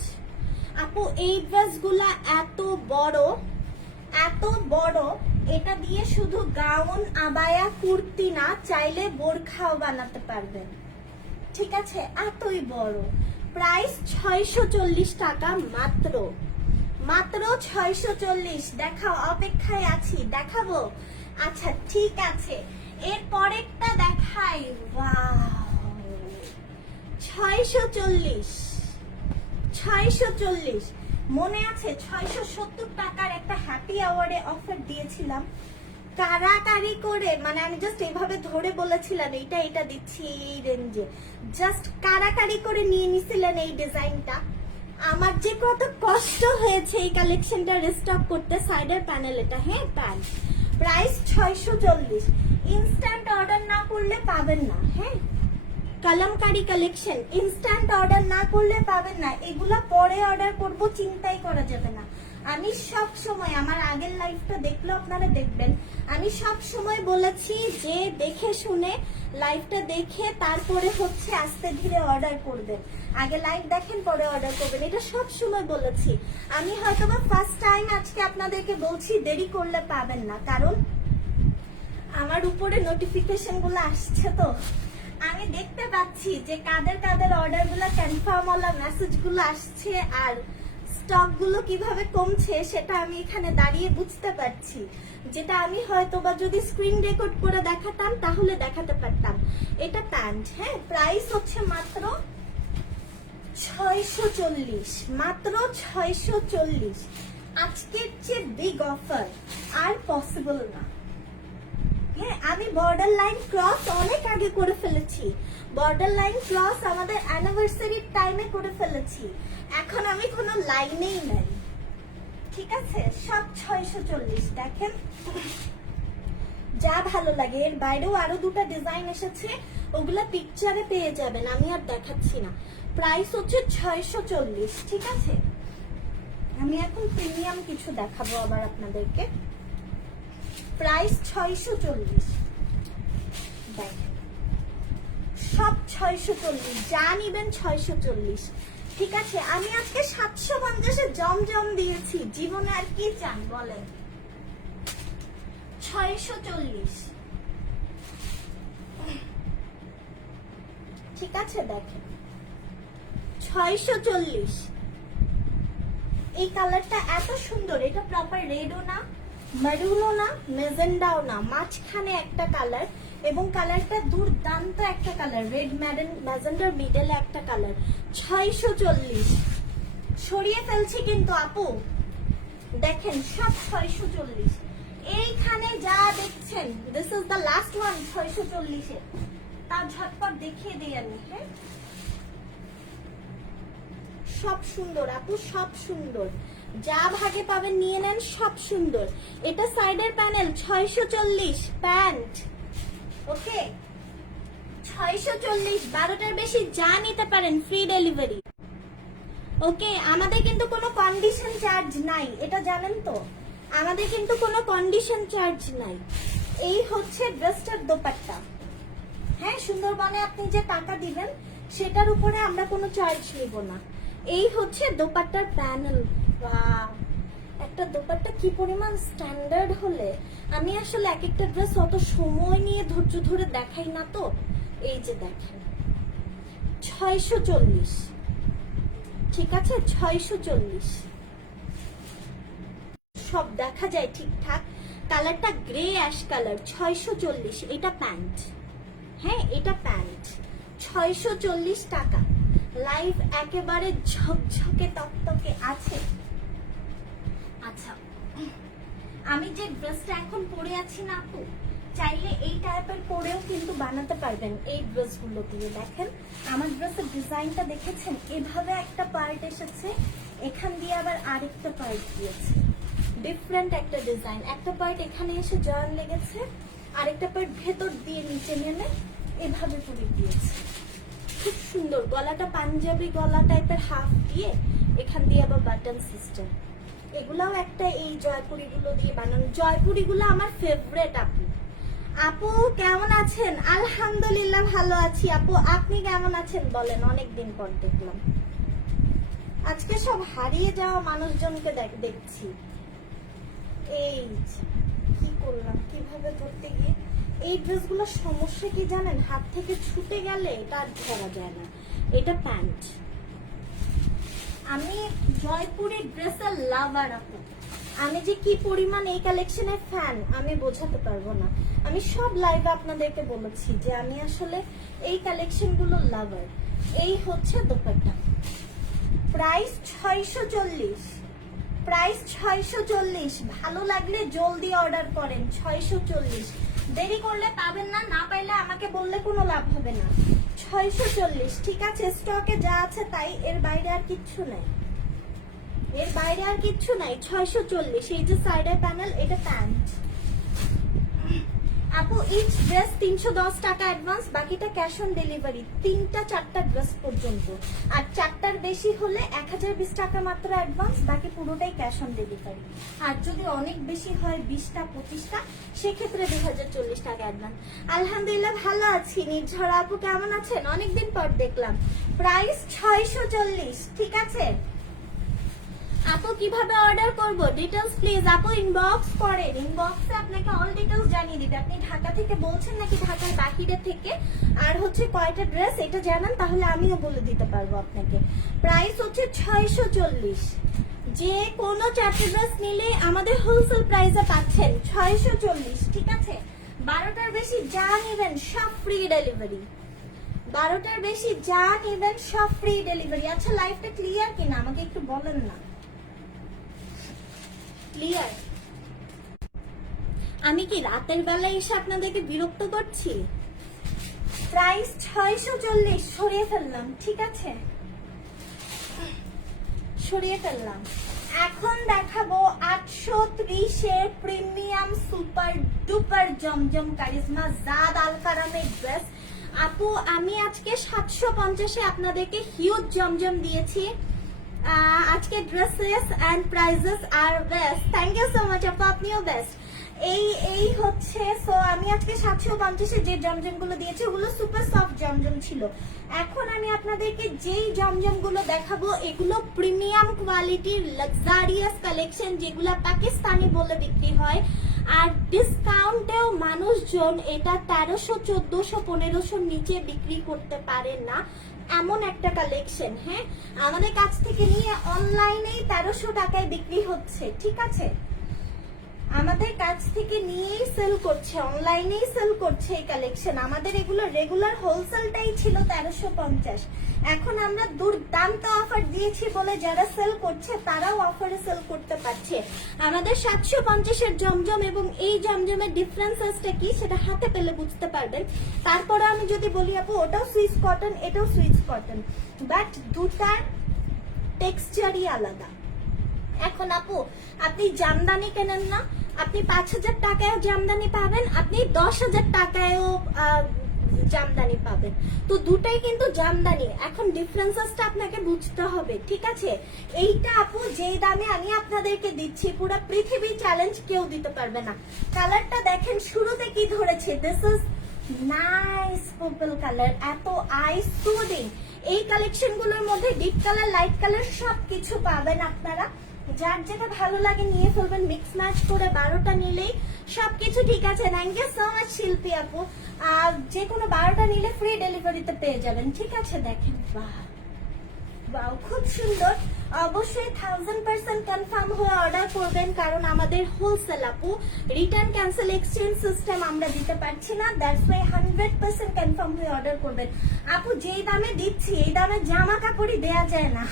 আপু এই ড্রেস গুলা এত বড়, এত বড়, এটা দিয়ে শুধু গাউন, আবায়া, কুর্তি না, চাইলে বোরখাও বানাতে পারবেন। ঠিক আছে, এতই বড়। প্রাইস 640 টাকা মাত্র, মাত্র 640। দেখাও, অপেক্ষায় আছি, দেখাবো। আচ্ছা ঠিক আছে, এর পরেরটা দেখাই। ওয়াও, 640, 640। মনে আছে 670 টাকার একটা হ্যাপি আওয়ারে অফার দিয়েছিলাম, কারাকারি করে, মানে আমি জাস্ট এইভাবে ধরে বলেছিলাম এইটা এটা দিচ্ছি এই রেঞ্জে, জাস্ট কারাকারি করে নিয়ে নিছিলেন এই ডিজাইনটা। আমার যে কত কষ্ট হয়েছে এই কালেকশনটা রিস্টক করতে। সাইডের প্যানেল এটা, হ্যাঁ প্যান্ট, প্রাইস 640। ইনস্ট্যান্ট অর্ডার না করলে পাবেন না। হ্যাঁ, কলমকারী কালেকশন ইনস্ট্যান্ট অর্ডার না করলে পাবেন না, এগুলা পরে অর্ডার করব, চিন্তাই করা যাবে না। আমি সব সময়, আমার আগের লাইফটা দেখলে আপনারা দেখবেন, আমি সব সময় বলেছি যে দেখে শুনে লাইভটা দেখে তারপরে হচ্ছে আস্তে ধীরে অর্ডার করবেন, আগে লাইভ দেখেন পরে অর্ডার করবেন, এটা সব সময় বলেছি। আমি হয়তোবা ফার্স্ট টাইম আজকে আপনাদেরকে বলছি দেরি করলে পাবেন না, কারণ আমার উপরে নোটিফিকেশন গুলো আসছে, তো আমি দেখতে পাচ্ছি যে কাদের কাদের অর্ডার গুলো কনফার্ম হলো, মেসেজ গুলো আসছে, আর স্টক গুলো কিভাবে কমছে সেটা আমি এখানে দাঁড়িয়ে বুঝতে পারছি, যেটা আমি হয়তো বা যদি স্ক্রিন রেকর্ড করে দেখাতাম তাহলে দেখাতে পারতাম। এটা প্যান্ট, হ্যাঁ, প্রাইস হচ্ছে মাত্র 640, মাত্র 640। আজকের চেয়ে বিগ অফার আর পসিবল না। হ্যাঁ, আমি বর্ডার লাইন ক্রস অনেক আগে করে ফেলেছি, বর্ডার লাইন ক্রস আমাদের অ্যানিভার্সারির টাইমে করে ফেলেছি, এখন আমি কোনো লাইনেই নাই। ঠিক আছে, সব 640। দেখেন যা ভালো লাগে, এর বাইরেও আরো দুটো ডিজাইন এসেছে, ওগুলা পিকচারে পেয়ে যাবেন, আমি আর দেখাচ্ছি না। প্রাইস হচ্ছে 640। ঠিক আছে, আমি এখন প্রিমিয়াম কিছু দেখাবো আবার আপনাদেরকে। প্রাইস 640, দেখেন সব 640, যা নিবেন 640। ঠিক আছে, আমি আজকে 750-এ জমজম দিয়েছি, জীবনে আর কি চান বলেন। 640। ঠিক আছে, দেখেন 640। এই কালারটা এত সুন্দর, এটা প্রপার রেডও না, মেরুনও না, মেজেন্ডাও না, মাঝখানে একটা কালার, এবং কালারটা দুর্দান্ত একটা কালার, রেড ম্যাজেন্ডার মিডলে একটা কালার। 640 সরিয়ে ফেলছি কিন্তু আপু, দেখেন সব 640। এইখানে যা দেখছেন, this is the last one 640-এ, তা ঝটপট দেখিয়ে দিই আমি। হ্যাঁ, সব সুন্দর আপু, সব সুন্দর, যা ভাগে পাবেন নিয়ে নেন, সব সুন্দর। এটা সাইডের প্যানেল, 640 প্যান্ট। ওকে, 640, 12টার বেশি যা নিতে পারেন, ফ্রি ডেলিভারি। ওকে, আমাদের কিন্তু কোনো কন্ডিশন চার্জ নাই, এটা জানেন তো, আমাদের কিন্তু কোনো কন্ডিশন চার্জ নাই। এই হচ্ছে ড্রেসটার দোপাট্টা। হ্যাঁ, সুন্দরবনে আপনি যে টাকা দিবেন সেটার উপরে আমরা কোনো চার্জ নিব না। এই হচ্ছে দোপাট্টার প্যানেল। একটা দোপাট্টা কি পরিমাণ স্ট্যান্ডার্ড হলে, আমি আসলে এক একটা ড্রেস অত সময় নিয়ে ধৈর্য ধরে দেখাই না, তো এই যে দেখেন 640। ঠিক আছে, 640 সব দেখা যায় ঠিকঠাক। কালারটা গ্রে অ্যাশ কালার, 640। এটা প্যান্ট, হ্যাঁ এটা প্যান্ট, 640 টাকা। লাইভ একেবারে ঝকঝকে তকতকে আছে। আচ্ছা, আমি যে ড্রেসটা এখন পরে আছি না আপু, চাইলে এই টাইপের পরেও কিন্তু বানাতে পারবেন এই ড্রেসগুলো দিয়ে। দেখেন আমার ড্রেসের ডিজাইনটা দেখেছেন, এভাবে একটা পার্ট এসেছে, এখান দিয়ে আবার আরেকটা পার্ট দিয়েছে, ডিফারেন্ট একটা ডিজাইন। একটা পার্ট এখানে এসে জয়েন লেগেছে, আরেকটা পার্ট ভেতর দিয়ে নিচে নেমে এভাবে করে দিয়েছে, খুব সুন্দর। গলাটা পাঞ্জাবি গলা টাইপের হাফ দিয়ে, এখান দিয়ে আবার বাটন সিস্টেম। এগুলাও একটা এই জয়পুরি গুলো দিয়ে বানানো, জয়পুরি গুলো আমার ফেভারিট। আপু আপু কেমন আছেন? আলহামদুলিল্লাহ ভালো আছি আপু, আপনি কেমন আছেন বলেন? অনেকদিন পর দেখলাম। আজকে সব হারিয়ে যাওয়া মানুষজনকে দেখছি। এই কি করলাম, কিভাবে ধরতে গিয়ে। এই ড্রেসগুলোর সমস্যা কি জানেন, হাত থেকে ছুটে গেলে এটা আর ধরা যায় না। এটা প্যান্ট। আমি জয়পুরের ড্রেসের লাভার আপু, আমি যে কি পরিমাণ এই কালেকশনের ফ্যান আমি বোঝাতে পারবো না। আমি সব লাইভে আপনাদেরকে বলেছি যে আমি আসলে এই কালেকশন গুলো লাভার। এই হচ্ছে দোপাট্টা, প্রাইস 640, প্রাইস 640। ভালো লাগলে জলদি অর্ডার করেন, 640। দেরি করলে পাবেন না, না পাইলে আমাকে বললে কোনো লাভ হবে না। 640, ঠিক আছে? স্টকে যা আছে তাই, এর বাইরে আর কিচ্ছু নাই, এর বাইরে আর কিচ্ছু নাই। 640। এই যে সাইডের প্যানেল, এটা প্যান্ট। আপু ইচ ড্রেস 310 টাকা অ্যাডভান্স, বাকিটা ক্যাশ অন ডেলিভারি, 3টা 4টা ড্রেস পর্যন্ত। আর 4টার বেশি হলে 1020 টাকা মাত্র অ্যাডভান্স, বাকি পুরোটাই ক্যাশ অন ডেলিভারি। আর যদি অনেক বেশি হয় 20টা 25টা, সেক্ষেত্রে 2040 টাকা অ্যাডভান্স। আলহামদুলিল্লাহ ভালো আছি। নির্ঝরা আপু কেমন আছেন? অনেকদিন পর দেখলাম। প্রাইস 640, ঠিক আছে? আপু কিভাবে অর্ডার করব, ডিটেইলস প্লিজ। আপু ইনবক্স করেন, ইনবক্সে আপনাকে অল ডিটেইলস জানিয়ে দিবে। আপনি ঢাকা থেকে বলছেন নাকি ঢাকার বাহিরে থেকে, আর হচ্ছে কয়টা ড্রেস এটা জানান, তাহলে আমিও বলে দিতে পারবো আপনাকে। প্রাইস হচ্ছে 640। যে কোনো 4টে ড্রেস নিলে আমাদের হোলসেল প্রাইসে পাচ্ছেন 640, ঠিক আছে? 12টার বেশি যা নেবেন সব ফ্রি ডেলিভারি, 12টার বেশি যা নেবেন সব ফ্রি ডেলিভারি। আচ্ছা লাইফটা ক্লিয়ার কিনা আমাকে একটু বলেন না। ক্লিয়ার? আমি কি রাতের বেলায় এসে আপনাদেরকে বিরক্ত করছি? প্রাইস 640, সরিয়ে ফেললাম, ঠিক আছে? সরিয়ে ফেললাম। এখন দেখাবো 830 এর প্রিমিয়াম সুপার ডুপার জমজম কারিজমা জাদ আল কারামের ড্রেস। আপু আমি আজকে 750 এ আপনাদেরকে হিউজ জমজম দিয়েছি। আজকে dresses and prices are best. Thank you so much আপু, আপনিও বেস্ট। এই হচ্ছে, সো আমি আজকে 750 যে জমজম গুলো দিয়েছি ওগুলো সুপার সফট জমজম ছিল। এখন আমি আপনাদেরকে যেই জমজম গুলো দেখাবো এগুলো প্রিমিয়াম কোয়ালিটির লাক্সারিয়াস কালেকশন, যেগুলো পাকিস্তানি বলে বিক্রি হয়। আর ডিসকাউন্টেও মানুষজন এটা 1300, 1400, 1500 নিচে বিক্রি করতে পারে না, এমন একটা কালেকশন। হ্যাঁ, আমাদের কাছ থেকে নিয়ে অনলাইনেই 1300 টাকায় বিক্রি হচ্ছে, ঠিক আছে? আমাদের কাছ থেকে নিয়েই সেল করছে, অনলাইনেই সেল করছে এই কালেকশন। আমাদের এগুলো রেগুলার হোলসেলটাই ছিল 1350। এখন আমরা দুর্দান্ত অফার দিয়েছি বলে যারা সেল করছে তারাও অফারে সেল করতে পারছে। আমাদের 750 এর জমজম এবং এই জমজমের ডিফারেন্সটা কি সেটা হাতে পেলে বুঝতে পারবেন। তারপরে আমি যদি বলি আপু ওটাও সুইস কটন, এটাও সুইস কটন, বাট দুটার টেক্সচারই আলাদা। এখন আপু আপনি জামদানি কেনেন না, আপনি 5000 টাকায়ও জামদানি পাবেন, আপনি 10,000 টাকায়ও জামদানি পাবেন, তো দুটাই কিন্তু জামদানি। এখন ডিফারেন্সটা আপনাকে বুঝতে হবে, ঠিক আছে? এইটা আপু যেই দামে আমি আপনাদেরকে দিচ্ছি পুরো পৃথিবী চ্যালেঞ্জ কেউ দিতে পারবে না। কালারটা দেখেন শুরুতে কি ধরেছে, this is nice purple colour, এত আই সুদিং। এই কালেকশন গুলোর মধ্যে ডিপ কালার, লাইট কালার সবকিছু পাবেন আপনারা। যার যেটা ভালো লাগে নিয়ে ফেলবেন, মিক্স ম্যাচ করে 12টা নিলেই সবকিছু ঠিক আছে। থ্যাংক ইউ সো মাচ শিল্পী আপু। আর যে কোনো 12টা নিলে ফ্রি ডেলিভারিতে পেয়ে যাবেন, ঠিক আছে? দেখেন বাহ বাহ, খুব সুন্দর। অবশ্যই 1000% কনফার্ম হয়ে অর্ডার করবেন, কারণ আমাদের হোলসেল আপু, রিটার্ন ক্যান্সেল এক্সচেঞ্জ সিস্টেম আমরা দিতে পারছি না। দ্যাটস ওয়াই 100% কনফার্ম হয়ে অর্ডার করবেন। আপু যেই দামে দিচ্ছি এই দামে জামা কাপড়ই দেয়া যায় না,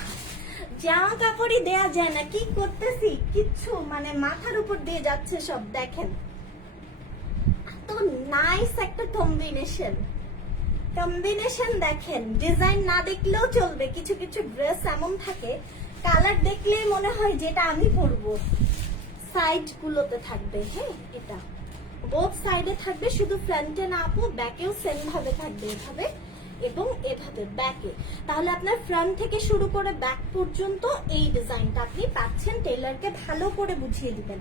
জামা কাপড়ই দেয়া যায় না। কি করতেছি কিচ্ছু, মানে মাথার উপর দিয়ে যাচ্ছে সব। দেখেন তো নাইস একটা কম্বিনেশন দেখেন। ডিজাইন না দেখলেও চলবে, কিছু কিছু ড্রেস এমন থাকে কালার দেখলেই মনে হয় যেটা আমি পরবো। সাইড গুলোতে থাকবে, হ্যাঁ এটা বোথ সাইডে থাকবে, শুধু ফ্রন্টে না আপু, ব্যাকেও সেম ভাবে থাকবে, এভাবে এবং এভাবে ব্যাকে। তাহলে আপনার ফ্রন্ট থেকে শুরু করে ব্যাক পর্যন্ত এই ডিজাইনটা আপনি পাচ্ছেন। টেলারকে ভালো করে বুঝিয়ে দিবেন।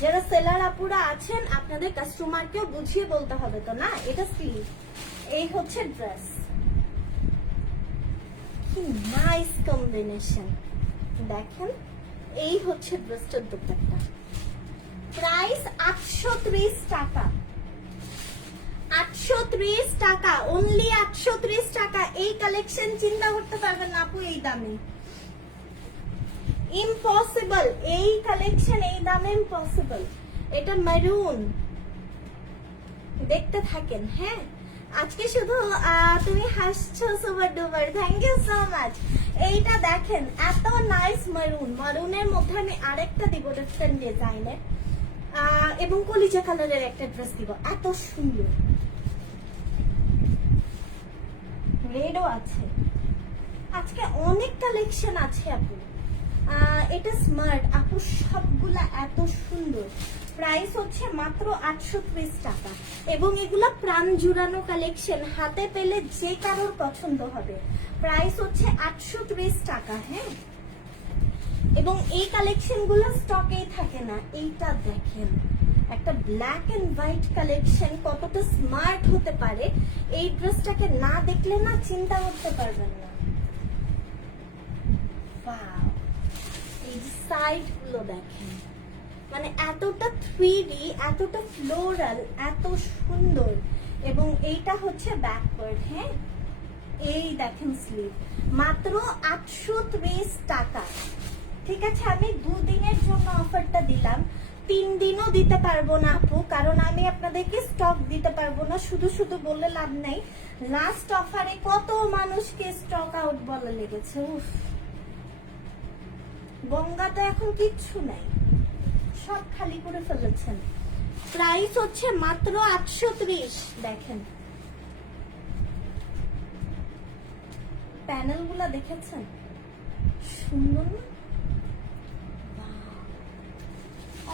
যারা সেলার আপুরা আছেন আপনাদের কাস্টমারকেও বুঝিয়ে বলতে হবে তো না, এটা স্লিভ। এই হচ্ছে ড্রেস, কি নাইস কম্বিনেশন দেখেন। এই হচ্ছে ড্রেসটার দোপাট্টা। প্রাইস 830 টাকা, 830 টাকা, অনলি 830 টাকা। এই কালেকশন চিন্তা করতে পারবেন না আপু এই দামে, ইম্পসিবল। এই কালেকশন এই দামে ইম্পসিবল। এটা মেরুন, দেখতে থাকেন। হ্যাঁ, আজকে শুধু তুমি হাসছো super duper, thank you so much. এইটা দেখেন এত নাইস মারুন, মারুনের মধ্যে আমি আরেকটা দিব ডিফারেন্ট ডিজাইনের, এবং কলিজা কালারের একটা ড্রেস দিব, এত সুন্দর। রেডও আছে, আজকে অনেক কালেকশন আছে আপু। এটা স্মার্ট আপু, সবগুলা এত সুন্দর। প্রাইস হচ্ছে মাত্র 830 টাকা, এবং এগুলা প্রাণ জুড়ানো কালেকশন, হাতে পেলে যে কারোর পছন্দ হবে। প্রাইস হচ্ছে 830 টাকা। হ্যাঁ, এবং এই কালেকশন গুলো স্টকেই থাকে না। এইটা দেখেন একটা ব্ল্যাক এন্ড হোয়াইট কালেকশন, কতটা স্মার্ট হতে পারে। এই ড্রেসটাকে না দেখলে না চিন্তা করতে পারবেন না। ওয়াও, এই সাইড গুলো দেখেন, মানে এতটা 3D, এতটা ফ্লোরাল, এত সুন্দর। এবং এইটা হচ্ছে ব্যাক পার্ট। হ্যাঁ, এই দেখেন স্লিভ, মাত্র 830 টাকা। ঠিক আছে, আমি 2 দিনের জন্য অফারটা দিলাম, 3 দিনও দিতে পারবো না আপু, কারণ আমি আপনাদেরকে স্টক দিতে পারবো না। শুধু শুধু বললে লাভ নাই। লাস্ট অফারে কত মানুষকে স্টক আউট বলা লেগেছে। উফ, গঙ্গা তো এখন কিচ্ছু নাই, সব খালি করে ফেলেছেন। প্রাইস হচ্ছে মাত্র 830। দেখেন প্যানেল গুলা, দেখেছেন সুন্দর না?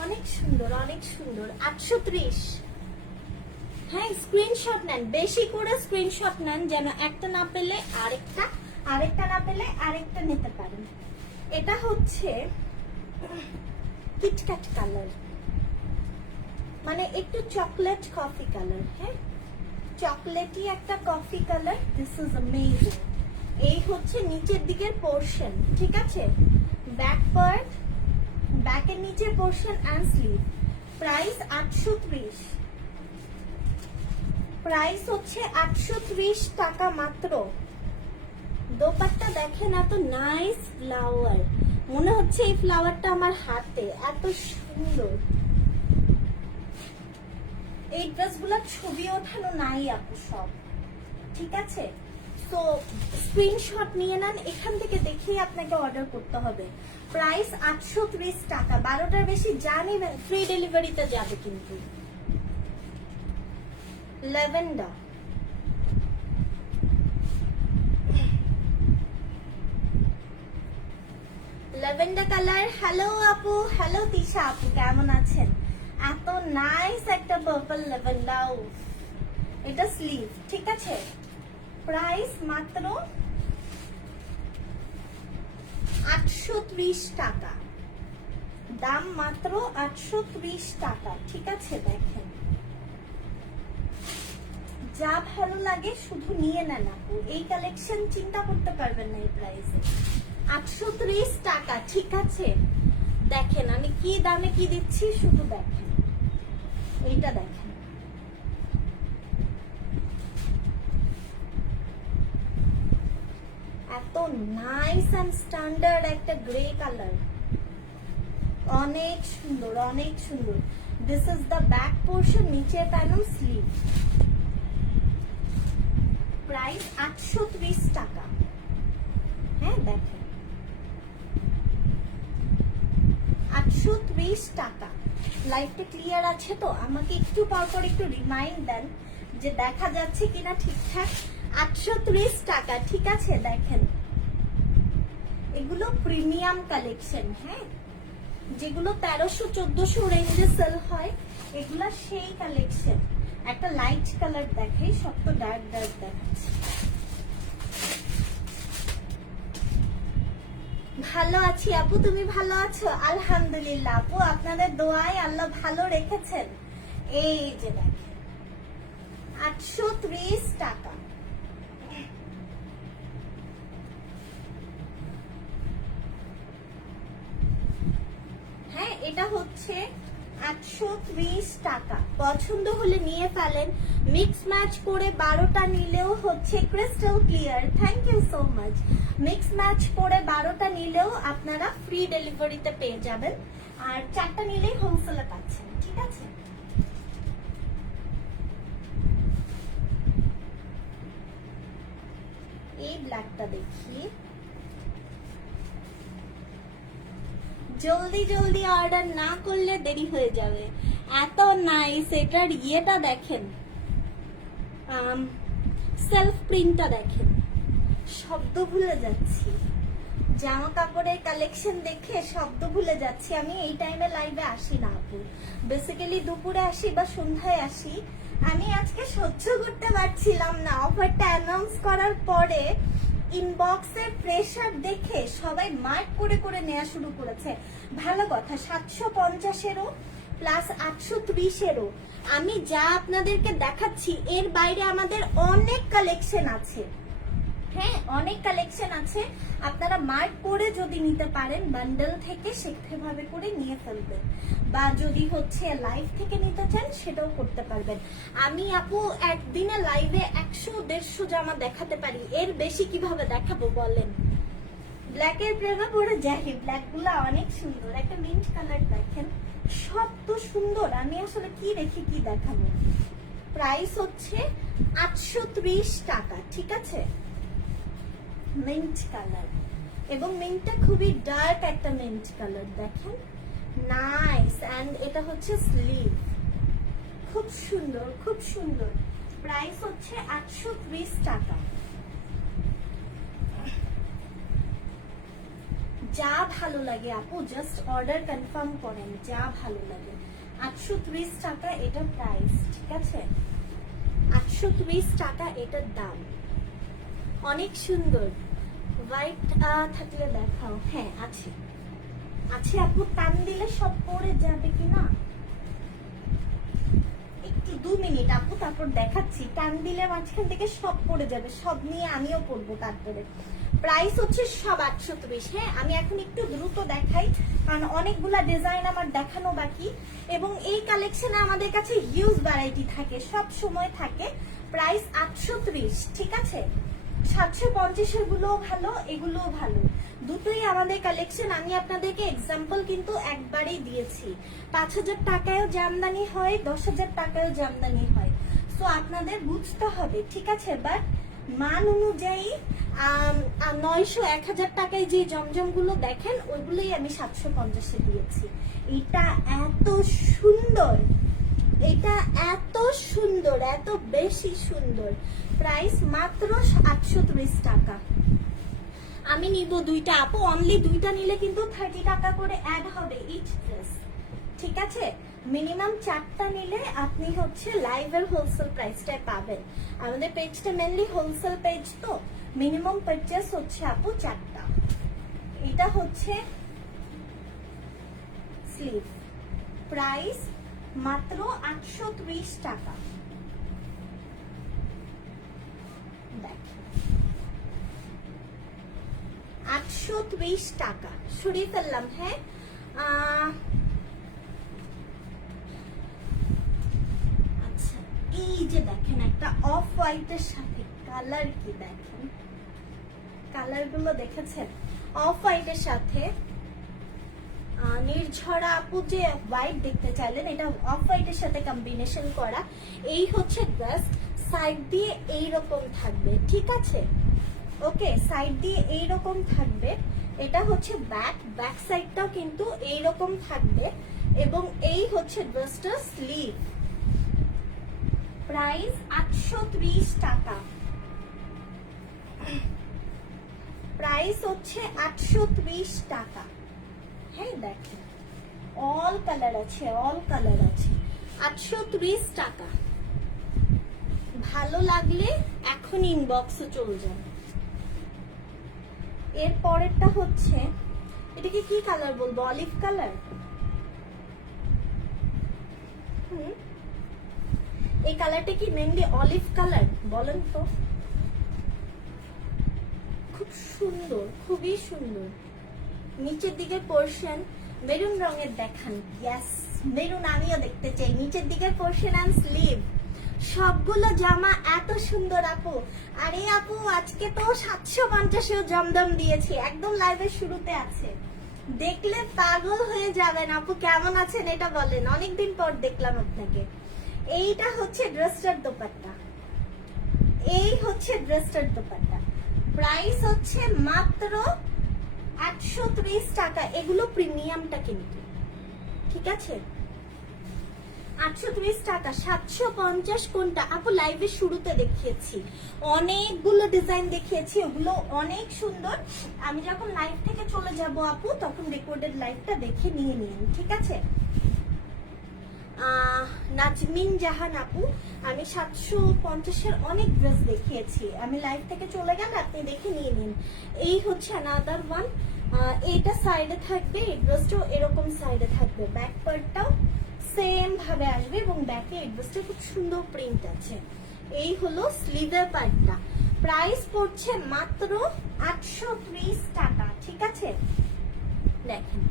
অনেক সুন্দর, অনেক সুন্দর। 830। হ্যাঁ, স্ক্রিনশট নেন, বেশি করে স্ক্রিনশট নেন, যেন একটা না পেলে আরেকটা, আরেকটা না পেলে আরেকটা নিতে পারেন। এটা হচ্ছে কিটক্যাট কালার, মানে একটু চকলেট কফি কালার। হ্যাঁ, চকলেটি একটা coffee colour. This is amazing. এই হচ্ছে নিচের দিকের পোর্শন, ঠিক আছে, ব্যাক পার্ট, ব্যাকের নিচের portion and sleeve. Price 830। Price হচ্ছে 830 টাকা মাত্র। দোপাট্টা দেখেন, এত নাইস ফ্লাওয়ার, মনে হচ্ছে এই ফ্লাওয়ারটা আমার হাতে, এত সুন্দর। এই ড্রেসগুলো ছবি ওঠানো নাই আপু সব, ঠিক আছে। তো স্ক্রিনশট নিয়ে নেন, এখান থেকে দেখেই আপনাকে অর্ডার করতে হবে। প্রাইস 830 টাকা। 12টার বেশি যা নেবেন ফ্রি ডেলিভারিতে যাবে কিন্তু। Lavender, lavender colour. হ্যালো আপু, হ্যালো তিশা আপু, কেমন আছেন? এত নাইস একটা পার্পল ল্যাভেন্ডার। এটা স্লিভ, ঠিক আছে। প্রাইস মাত্র 830 টাকা, দাম মাত্র 830 টাকা, ঠিক আছে। দেখেন যা ভালো লাগে শুধু নিয়ে নেন আপু, এই কালেকশন চিন্তা করতে পারবেন না এই প্রাইসে। 830 টাকা, ঠিক আছে। দেখেন আমি কি দামে কি দিচ্ছি, শুধু দেখেন। এইটা দেখেন, এত নাইস এন্ড স্ট্যান্ডার্ড একটা গ্রে কালার, অনেক সুন্দর, অনেক সুন্দর। This is the back portion, নিচে প্যানেল, স্লিভ। প্রাইস 830 টাকা। হ্যাঁ, দেখেন 830 টাকা। লাইভটা ক্লিয়ার আছে তো? আমাকে একটু পরপর একটু রিমাইন্ড দেন যে দেখা যাচ্ছে কিনা ঠিকঠাক। 830 টাকা, ঠিক আছে। দেখেন এগুলো প্রিমিয়াম কালেকশন, হ্যাঁ, যেগুলো 1300-1400 রেঞ্জে সেল হয়, এগুলা সেই কালেকশন। একটা লাইট কালার দেখাই, সব তো ডার্ক ডার্ক দেখাচ্ছে। ভালো আছি আপু, তুমি ভালো আছো? আলহামদুলিল্লাহ আপু, আপনাদের দোয়ায় আল্লাহ ভালো রেখেছেন। এই যে দেখেন 830 টাকা। হ্যাঁ, এটা হচ্ছে 830 টাকা। পছন্দ হলে নিয়ে ফেলেন, মিক্স ম্যাচ করে 12টা নিলেও হচ্ছে crystal clear. Thank you so much. Mix match করে 12টা নিলেও আপনারা ফ্রি ডেলিভারিতে পেয়ে যাবেন, আর 4টা নিলেই হোলসেলে পাচ্ছেন, ঠিক আছে। ব্ল্যাকটা দেখি। জলদি জলদি অর্ডার না করলে দেরি হয়ে যাবে, এত নাইস। এটার ইয়েটা দেখেন, সেলফ প্রিন্টটা দেখেন, শব্দ ভুলে যাচ্ছি। জামা কাপড়ের কালেকশন দেখে শব্দ ভুলে যাচ্ছি। আমি এই টাইমে লাইভে আসি না আপু, বেসিক্যালি দুপুরে আসি বা সন্ধ্যায় আসি। আমি আজকে সহ্য করতে পারছিলাম না, অফারটা অ্যানাউন্স করার পরে ইনবক্সের প্রেসার দেখে সবাই মার্ক করে করে নেওয়া শুরু করেছে। ভালো কথা, 750-এরও প্লাস 830-এরও আমি যা আপনাদেরকে দেখাচ্ছি এর বাইরে আমাদের অনেক কালেকশন আছে। হ্যাঁ, অনেক কালেকশন আছে। আপনারা মার্ক করে যদি নিতে পারেন বান্ডেল থেকে, সেভাবে করে নিয়ে ফেলবেন, বা যদি হচ্ছে লাইভ থেকে নিতে চান সেটাও করতে পারবেন। আমি আপু একদিনে লাইভে 100-150 জামা দেখাতে পারি, এর বেশি কিভাবে দেখাবো বলেন। ব্ল্যাকের প্রেমে পড়ে যাই, ব্ল্যাক গুলা অনেক সুন্দর। একটা মিন্ট কালার দেখেন, সব তো সুন্দর, আমি আসলে কি রেখে কি দেখাবো। প্রাইস হচ্ছে 830 টাকা, ঠিক আছে। মিন্ট কালার, এবং মিন্টটা খুবই ডার্ক একটা মিন্ট কালার, দেখেন নাইস। এন্ড এটা হচ্ছে স্লিভ, খুব সুন্দর খুব সুন্দর। প্রাইস হচ্ছে 830 টাকা। যা ভালো লাগে আপু জাস্ট অর্ডার কনফার্ম করেন, যা ভালো লাগে। 830 টাকা এটা প্রাইস, ঠিক আছে। 830 টাকা এটার দাম। অনেক সুন্দর। হোয়াইট থাকলে দেখাও। হ্যাঁ আছে, আছে আপু, টান দিলে সব পড়ে যাবে কিনা একটু 2 মিনিট আপু, তারপর দেখাচ্ছি। টান দিলে মাঝখান থেকে সব পড়ে যাবে, সব নিয়ে আমিও পড়বো তারপরে। প্রাইস হচ্ছে সব 830। হ্যাঁ, আমি এখন একটু দ্রুত দেখাই কারণ অনেকগুলা ডিজাইন আমার দেখানো বাকি, এবং এই কালেকশনে আমাদের কাছে হিউজ ভ্যারাইটি থাকে, সব সময় থাকে। প্রাইস 830, ঠিক আছে। 750-এর গুলোও ভালো, এগুলোও ভালো, দুটোই আমাদের কালেকশন। আমি আপনাদেরকে এক্সাম্পল কিন্তু একবারেই দিয়েছি। 5000 টাকায়ও জামদানি হয়, 10,000 টাকায়ও জামদানি হয়, সো আপনাদের বুঝতে হবে, ঠিক আছে। বাট মান অনুযায়ী 900-1000 টাকায় যে জমজম গুলো দেখেন ওইগুলোই আমি 750-এ দিয়েছি। এটা এত সুন্দর, এটা এত সুন্দর, এত বেশি সুন্দর। প্রাইস মাত্র 830 টাকা। আমি নিব দুইটা আপু, অনলি দুইটা নিলে কিন্তু 30 টাকা করে অ্যাড হবে ইচ ড্রেস, ঠিক আছে। মিনিমাম 4টা নিলে আপনি হচ্ছে লাইভের হোলসেল প্রাইসটায় পাবেন। আমাদের পেজটা মেনলি হোলসেল পেজ, তো মিনিমাম পারচেস হচ্ছে আপু 4টা। এটা হচ্ছে স্লিভ, প্রাইস মাত্র 830 টাকা। দেখেন 830 টাকা সরিয়ে ফেললাম। হ্যাঁ, আচ্ছা, এই যে দেখেন একটা অফ হোয়াইটের সাথে কালার, কি দেখেন কালার গুলো দেখেছেন, অফ হোয়াইটের সাথে নির্ঝরা আপু যে হোয়াইট দেখতে চাইলেন, এটা অফ হোয়াইটের সাথে কম্বিনেশন করা। এই হচ্ছে ড্রেস, সাইড দিয়ে এইরকম থাকবে, ঠিক আছে। ওকে, সাইড দিয়ে এইরকম থাকবে। এটা হচ্ছে ব্যাক সাইডটাও কিন্তু এইরকম থাকবে, এবং এই হচ্ছে ড্রেসটার স্লিভ। প্রাইস 830 টাকা। প্রাইস হচ্ছে 830 টাকা। হ্যাঁ দেখেন, অল কালার আছে, অল কালার আছে। 830 টাকা। ভালো লাগলে এখন ইনবক্সে চলে যান। এর পরেরটা হচ্ছে, এটাকে কি কালার বলবো, অলিভ কালার। এই কালারটা কি মেনলি অলিভ কালার বলেন তো? খুব সুন্দর, খুবই সুন্দর। নিচের দিকের পোর্শন মেরুন রঙের দেখান। ইয়েস, মেরুন আমিও দেখতে চাই। নিচের দিকের পোর্শন এন্ড স্লিভ, সবগুলো জামা এত সুন্দর আপু। আরে আপু আজকে তো 750-এও জমদম দিয়েছি, একদম লাইভের শুরুতে আছে, দেখলে পাগল হয়ে যাবেন। আপু কেমন আছেন এটা বলেন, অনেকদিন পর দেখলাম আপনাকে। এইটা হচ্ছে ড্রেসটার দোপাট্টা, এই হচ্ছে ড্রেসটার দোপাট্টা। প্রাইস হচ্ছে মাত্র 830 টাকা। এগুলো প্রিমিয়ামটা কিন্তু, ঠিক আছে? 830 টাকা। 750 কোনটা আপু? লাইভের শুরুতে দেখিয়েছি, অনেকগুলো ডিজাইন দেখিয়েছি, ওগুলো অনেক সুন্দর। আমি যখন লাইভ থেকে চলে যাব আপু, তখন রেকর্ডেড লাইভটা দেখে নিয়ে নিন, ঠিক আছে? নাজমিন জাহান আপু, আমি 750-এর অনেক ড্রেস দেখিয়েছি, আমি লাইভ থেকে চলে গেলে আপনি দেখে নিয়ে নিন। এই হচ্ছে অ্যানাদার ওয়ান। এইটা সাইডে থাকবে, এই ড্রেসটাও এরকম সাইডে থাকবে, ব্যাক পার্টটাও সেম ভাবে আসবে এবং ব্যাকে এই ড্রেসটা খুব সুন্দর প্রিন্ট আছে। এই হলো স্লিভের পার্টটা। প্রাইস পড়ছে মাত্র 830 টাকা, ঠিক আছে? দেখেন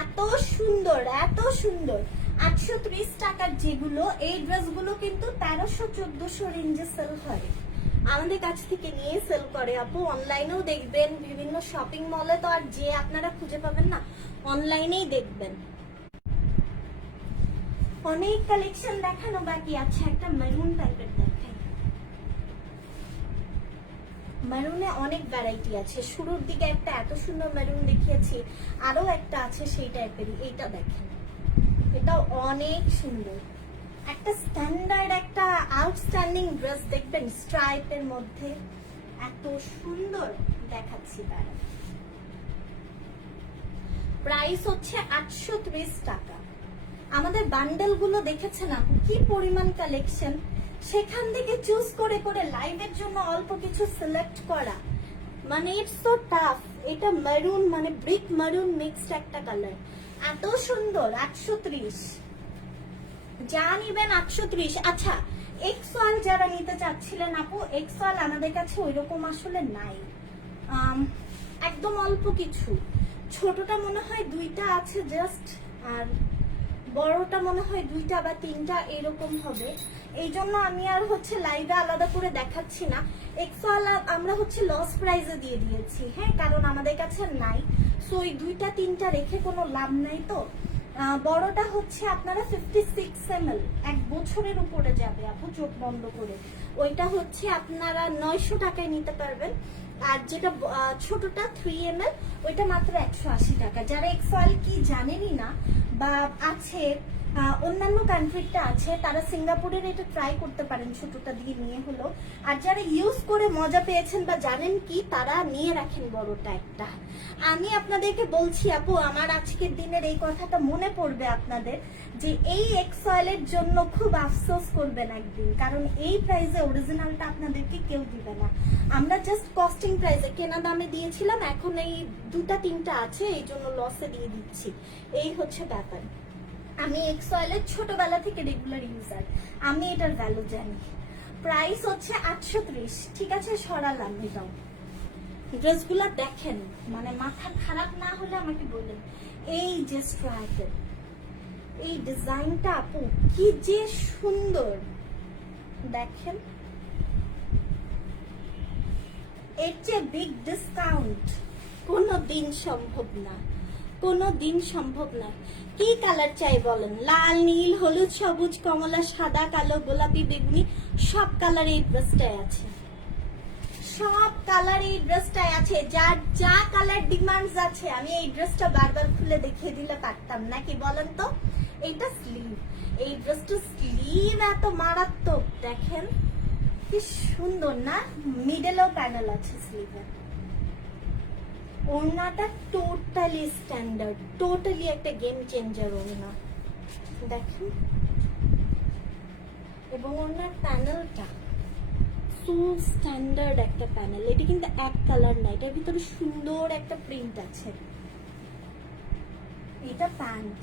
এত সুন্দর, এত সুন্দর। 830 টাকার যেগুলো, এই ড্রেসগুলো কিন্তু 1300-1400 রেঞ্জে সেল হয়, আমাদের কাছ থেকে নিয়ে সেল করে আপু। অনলাইনেও দেখবেন, বিভিন্ন শপিং মলে তো আর যে আপনারা খুঁজে পাবেন না, অনলাইনেই দেখবেন। অনেক কালেকশন দেখানো বাকি আছে, একটা মেরুন টাইপের দেখাই। মেরুনে অনেক ভ্যারাইটি আছে, শুরুর দিকে একটা এত সুন্দর মেরুন দেখিয়েছি, আরো একটা আছে সেই টাইপেরই। এইটা দেখেন, এটা অনেক সুন্দর, একটা স্ট্যান্ডার্ড, একটা আউটস্ট্যান্ডিং ড্রেস দেখবেন স্ট্রাইপের মধ্যে, এত সুন্দর দেখাচ্ছি। তার প্রাইস হচ্ছে 830 টাকা। আমাদের বান্ডেল গুলো দেখেছেন আপু, কি পরিমাণ কালেকশন, সেখান থেকে চুজ করে করে লাইভের জন্য অল্প কিছু সিলেক্ট করা, মানে ইটস সো টাফ। এটা মেরুন, মানে ব্রিক মেরুন মিক্সড একটা কালার, এত সুন্দর। 830, যা নিবেন 830। আচ্ছা, এক্সওয়াল যারা নিতে চাচ্ছিলেন আপু, এক্সওয়াল আমাদের কাছে ওইরকম আসলে নাই, একদম অল্প কিছু। ছোটটা মনে হয় 2টা আছে জাস্ট, আর বড়টা মনে হয় 2টা বা 3টা এরকম হবে। এই জন্য আমি আর হচ্ছে লাইভে আলাদা করে দেখাচ্ছি না। এক্সওয়াল আমরা হচ্ছে লস প্রাইজে দিয়ে দিয়েছি, হ্যাঁ, কারণ আমাদের কাছে নাই। সো এই 2টা 3টা রেখে কোনো লাভ নাই। তো বড়টা হচ্ছে আপনারা 56 ml, 1 বছরের উপরে যাবে আপু, চোখ বন্ধ করে। ওইটা হচ্ছে আপনারা 900 টাকায় নিতে পারবেন। আর যেটা ছোটটা 3 ml, ওইটা মাত্র 180 টাকা। যারা এক্সওয়াল কি জানেনই না বা আছে অন্যান্য কান্ট্রিটা আছে, তারা সিঙ্গাপুরের এটা ট্রাই করতে পারেন, ছোটটা দিয়ে নিয়ে হলো। আর যারা ইউজ করে মজা পেয়েছেন বা জানেন কি, তারা নিয়ে রাখেন বড়টা একটা। আমি আপনাদেরকে বলছি আপু, আমার আজকের দিনের এই কথাটা মনে পড়বে আপনাদের, যে এই এক্সওয়ালের জন্য খুব আফসোস করবেন একদিন, কারণ এই প্রাইসে অরিজিনালটা আপনাদেরকে কেউ দিবে না। আমরা জাস্ট কস্টিং প্রাইসে কেনা দামে দিয়েছিলাম, এখন এই 2টা 3টা আছে, এই জন্য লসে দিয়ে দিচ্ছি। এই হচ্ছে ব্যাপার। আমি এক্সওয়ালের ছোটবেলা থেকে রেগুলার ইউজার, আমি এটার ভ্যালু জানি। প্রাইস হচ্ছে 830, ঠিক আছে? সরালাম এটাও। ড্রেসগুলো দেখেন, মানে মাথা খারাপ না হলে আমাকে বললেন। এই যে স্ট্রাইপের এই ডিজাইনটা আপু, কি যে সুন্দর দেখেন, এর চেয়ে বিগ ডিসকাউন্ট কোনো দিন সম্ভব না, কোনো দিন সম্ভব না। কি কালার চাই বলেন? লাল, নীল, হলুদ, সবুজ, কমলা, সাদা, কালো, গোলাপি, বেগুনি, সব কালার এই ড্রেসটাই আছে, সব কালার এই ড্রেসটাই আছে। যার যা কালার ডিমান্ডস আছে, আমি এই ড্রেসটা বারবার খুলে দেখিয়ে দিলে পারতাম নাকি বলেন তো? এইটা স্লিভ, এই ড্রেসটা স্লিভ এত মারাত্মক, দেখেন কি সুন্দর না? মিডলেও প্যানেল আছে স্লিভের। ওড়নাটা টোটালি স্ট্যান্ডার্ড, টোটালি একটা গেম চেঞ্জার ওড়না, দেখেন। এবং ওড়নার প্যানেলটা সো স্ট্যান্ডার্ড একটা প্যানেল। এটা কিন্তু এক কালার না, এটার ভিতরে সুন্দর একটা প্রিন্ট আছে। এটা প্যান্ট,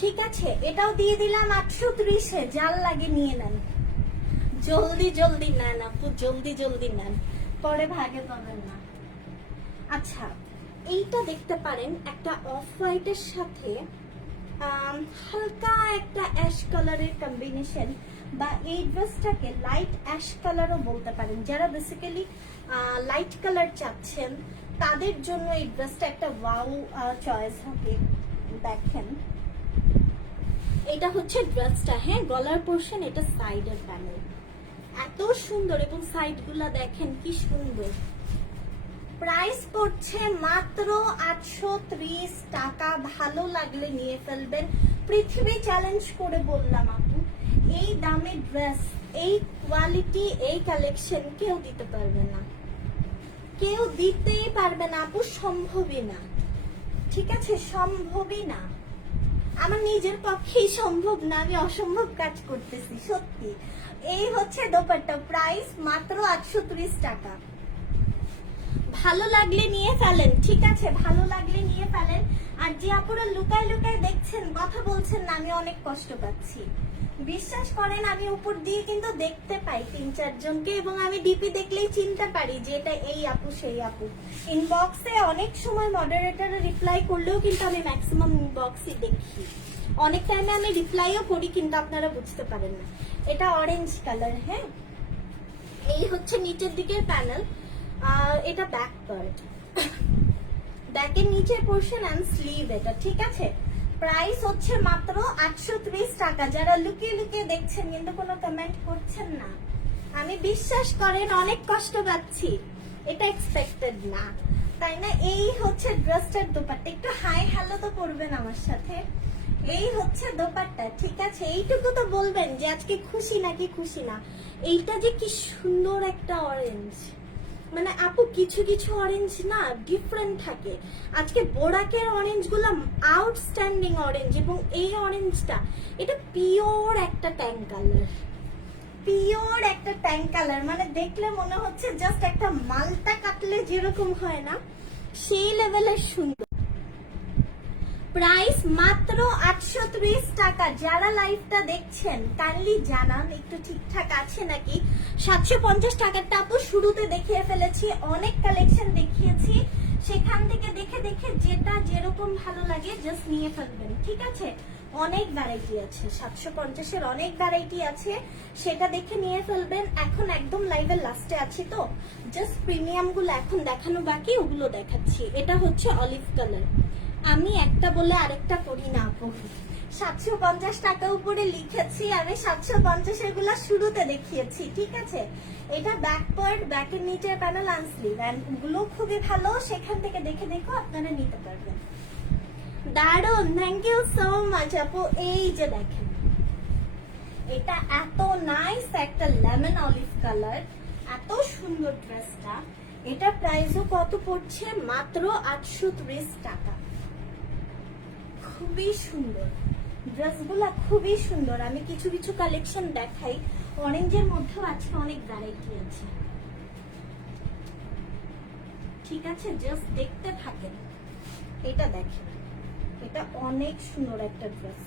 ঠিক আছে? এটাও দিয়ে দিলাম 830-এ, যার লাগে নিয়ে নেন, জলদি জলদি নেন আপু, জলদি জলদি নেন, পরে ভাগে পাবেন না। আচ্ছা, এইটা দেখতে পারেন, একটা অফ হোয়াইটের সাথে হালকা একটা অ্যাশ কালারের কম্বিনেশন, বা এই ড্রেসটাকে লাইট অ্যাশ কালারও বলতে পারেন। যারা বেসিক্যালি লাইট কালার চাচ্ছেন, তাদের জন্য এই ড্রেসটা একটা ওয়াও চয়েস হবে। দেখেন, এটা হচ্ছে ড্রেসটা, হ্যাঁ, গলার পোর্শন, এটা সাইডের প্যানেল, এত সুন্দর, এবং সাইড গুলা দেখেন কি সুন্দর। প্রাইস পড়ছে মাত্র 830 টাকা। ভালো লাগলে নিয়ে ফেলবেন। পৃথিবী চ্যালেঞ্জ করে বললাম আপু, এই দামে ড্রেস, এই কোয়ালিটি, এই কালেকশন কেউ দিতে পারবে না, কেউ দিতেই পারবে না আপু, সম্ভবই না। ঠিক আছে, সম্ভবই না, আমার নিজের পক্ষেই সম্ভব না, আমি অসম্ভব কাজ করতেছি সত্যি। এই হচ্ছে দোপাট্টা, প্রাইস মাত্র 830 টাকা। ভালো লাগলে নিয়ে ফেলেন, ঠিক আছে, ভালো লাগলে নিয়ে ফেলেন। আর যে আপুরা লুকায় লুকায় দেখছেন, কথা বলছেন না, আমি অনেক কষ্ট পাচ্ছি। বিশ্বাস করেন, আমি উপর দিয়ে কিন্তু দেখতে পাই 3-4 জনকে, এবং আমি ডিপি দেখলেই চিনতে পারি যে এটা এই আপু সেই আপু। ইনবক্সে অনেক সময় মডারেটর রিপ্লাই করলেও কিন্তু আমি ম্যাক্সিমাম ইনবক্সই দেখি। অনেক টাইমে আমি রিপ্লাইও করি, কিন্তু আপনারা বুঝতে পারেন না। এটা অরেঞ্জ কালার, হ্যাঁ। এই হচ্ছে নিচের দিকের প্যানেল, এটা ব্যাক পার্ট, ব্যাকের নিচের পোর্শন এন্ড স্লিভ এটা, ঠিক আছে। প্রাইস হচ্ছে মাত্র 830 টাকা। যারা লুকিয়ে লুকিয়ে দেখছেন কিন্তু কোনো কমেন্ট করছেন না, আমি বিশ্বাস করেন অনেক কষ্ট পাচ্ছি, এটা এক্সপেক্টেড না, তাই না? এই হচ্ছে ড্রেসটার দোপাট্টা, একটু হাই হ্যালো তো করবেন আমার সাথে। এই হচ্ছে দোপাট্টা, ঠিক আছে। এইটুকু তো বলবেন যে আজকে খুশি নাকি খুশি না। এইটা যে কি সুন্দর একটা অরেঞ্জ, মানে আপু কিছু কিছু অরেঞ্জ না ডিফারেন্ট থাকে। আজকে বোরাকের অরেঞ্জ গুলা আউটস্ট্যান্ডিং অরেঞ্জ, এবং এই অরেঞ্জটা এটা পিওর একটা ট্যাঙ্ক কালার, পিওর একটা ট্যাঙ্ক কালার, মানে দেখলে মনে হচ্ছে জাস্ট একটা মালটা কাটলে যেরকম হয় না, সেই লেভেলের সুন্দর। প্রাইস মাত্র 830 টাকা। যারা লাইভটা দেখছেন কাইন্ডলি জানান একটু ঠিকঠাক আছে নাকি। 750 টাকারটা আপু শুরুতে দেখিয়ে ফেলেছি, অনেক কালেকশন দেখিয়েছি, সেখান থেকে দেখে দেখে যেটা যেরকম ভালো লাগে জাস্ট নিয়ে ফেলবেন, ঠিক আছে। অনেক ভ্যারাইটি আছে, 750 এর অনেক ভ্যারাইটি আছে, সেটা দেখে নিয়ে ফেলবেন। এখন একদম লাইভের লাস্টে আছি তো, জাস্ট প্রিমিয়াম গুলো এখন দেখানো বাকি, ওগুলো দেখাচ্ছি। এটা হচ্ছে অলিভ কালার, আমি একটা বলে আরেকটা করি না আপু। 750 টাকা উপরে লিখেছি আমি, 750 এগুলা শুরুতে দেখিয়েছি, ঠিক আছে। এটা ব্যাক পার্ট, ব্যাকের নিচের প্যানেল এন্ড স্লিভ, এন্ড গুলো খুবই ভালো, সেখান থেকে দেখে দেখো আপনারা নিতে পারবেন। দারুন, থ্যাংক ইউ সো মাচ আপু। এই যে দেখেন, এটা এত নাইস একটা লেমন অলিভ কালার, এত সুন্দর ড্রেসটা। এটা প্রাইসও কত পড়ছে, মাত্র 830 টাকা। খুবই সুন্দর ড্রেসগুলা, খুবই সুন্দর। আমি কিছু কিছু কালেকশন দেখাই, অরেঞ্জের মধ্যেও আজকে অনেক ভ্যারাইটি আছে, ঠিক আছে, জাস্ট দেখতে থাকেন। এটা দেখেন, এটা অনেক সুন্দর একটা ড্রেস।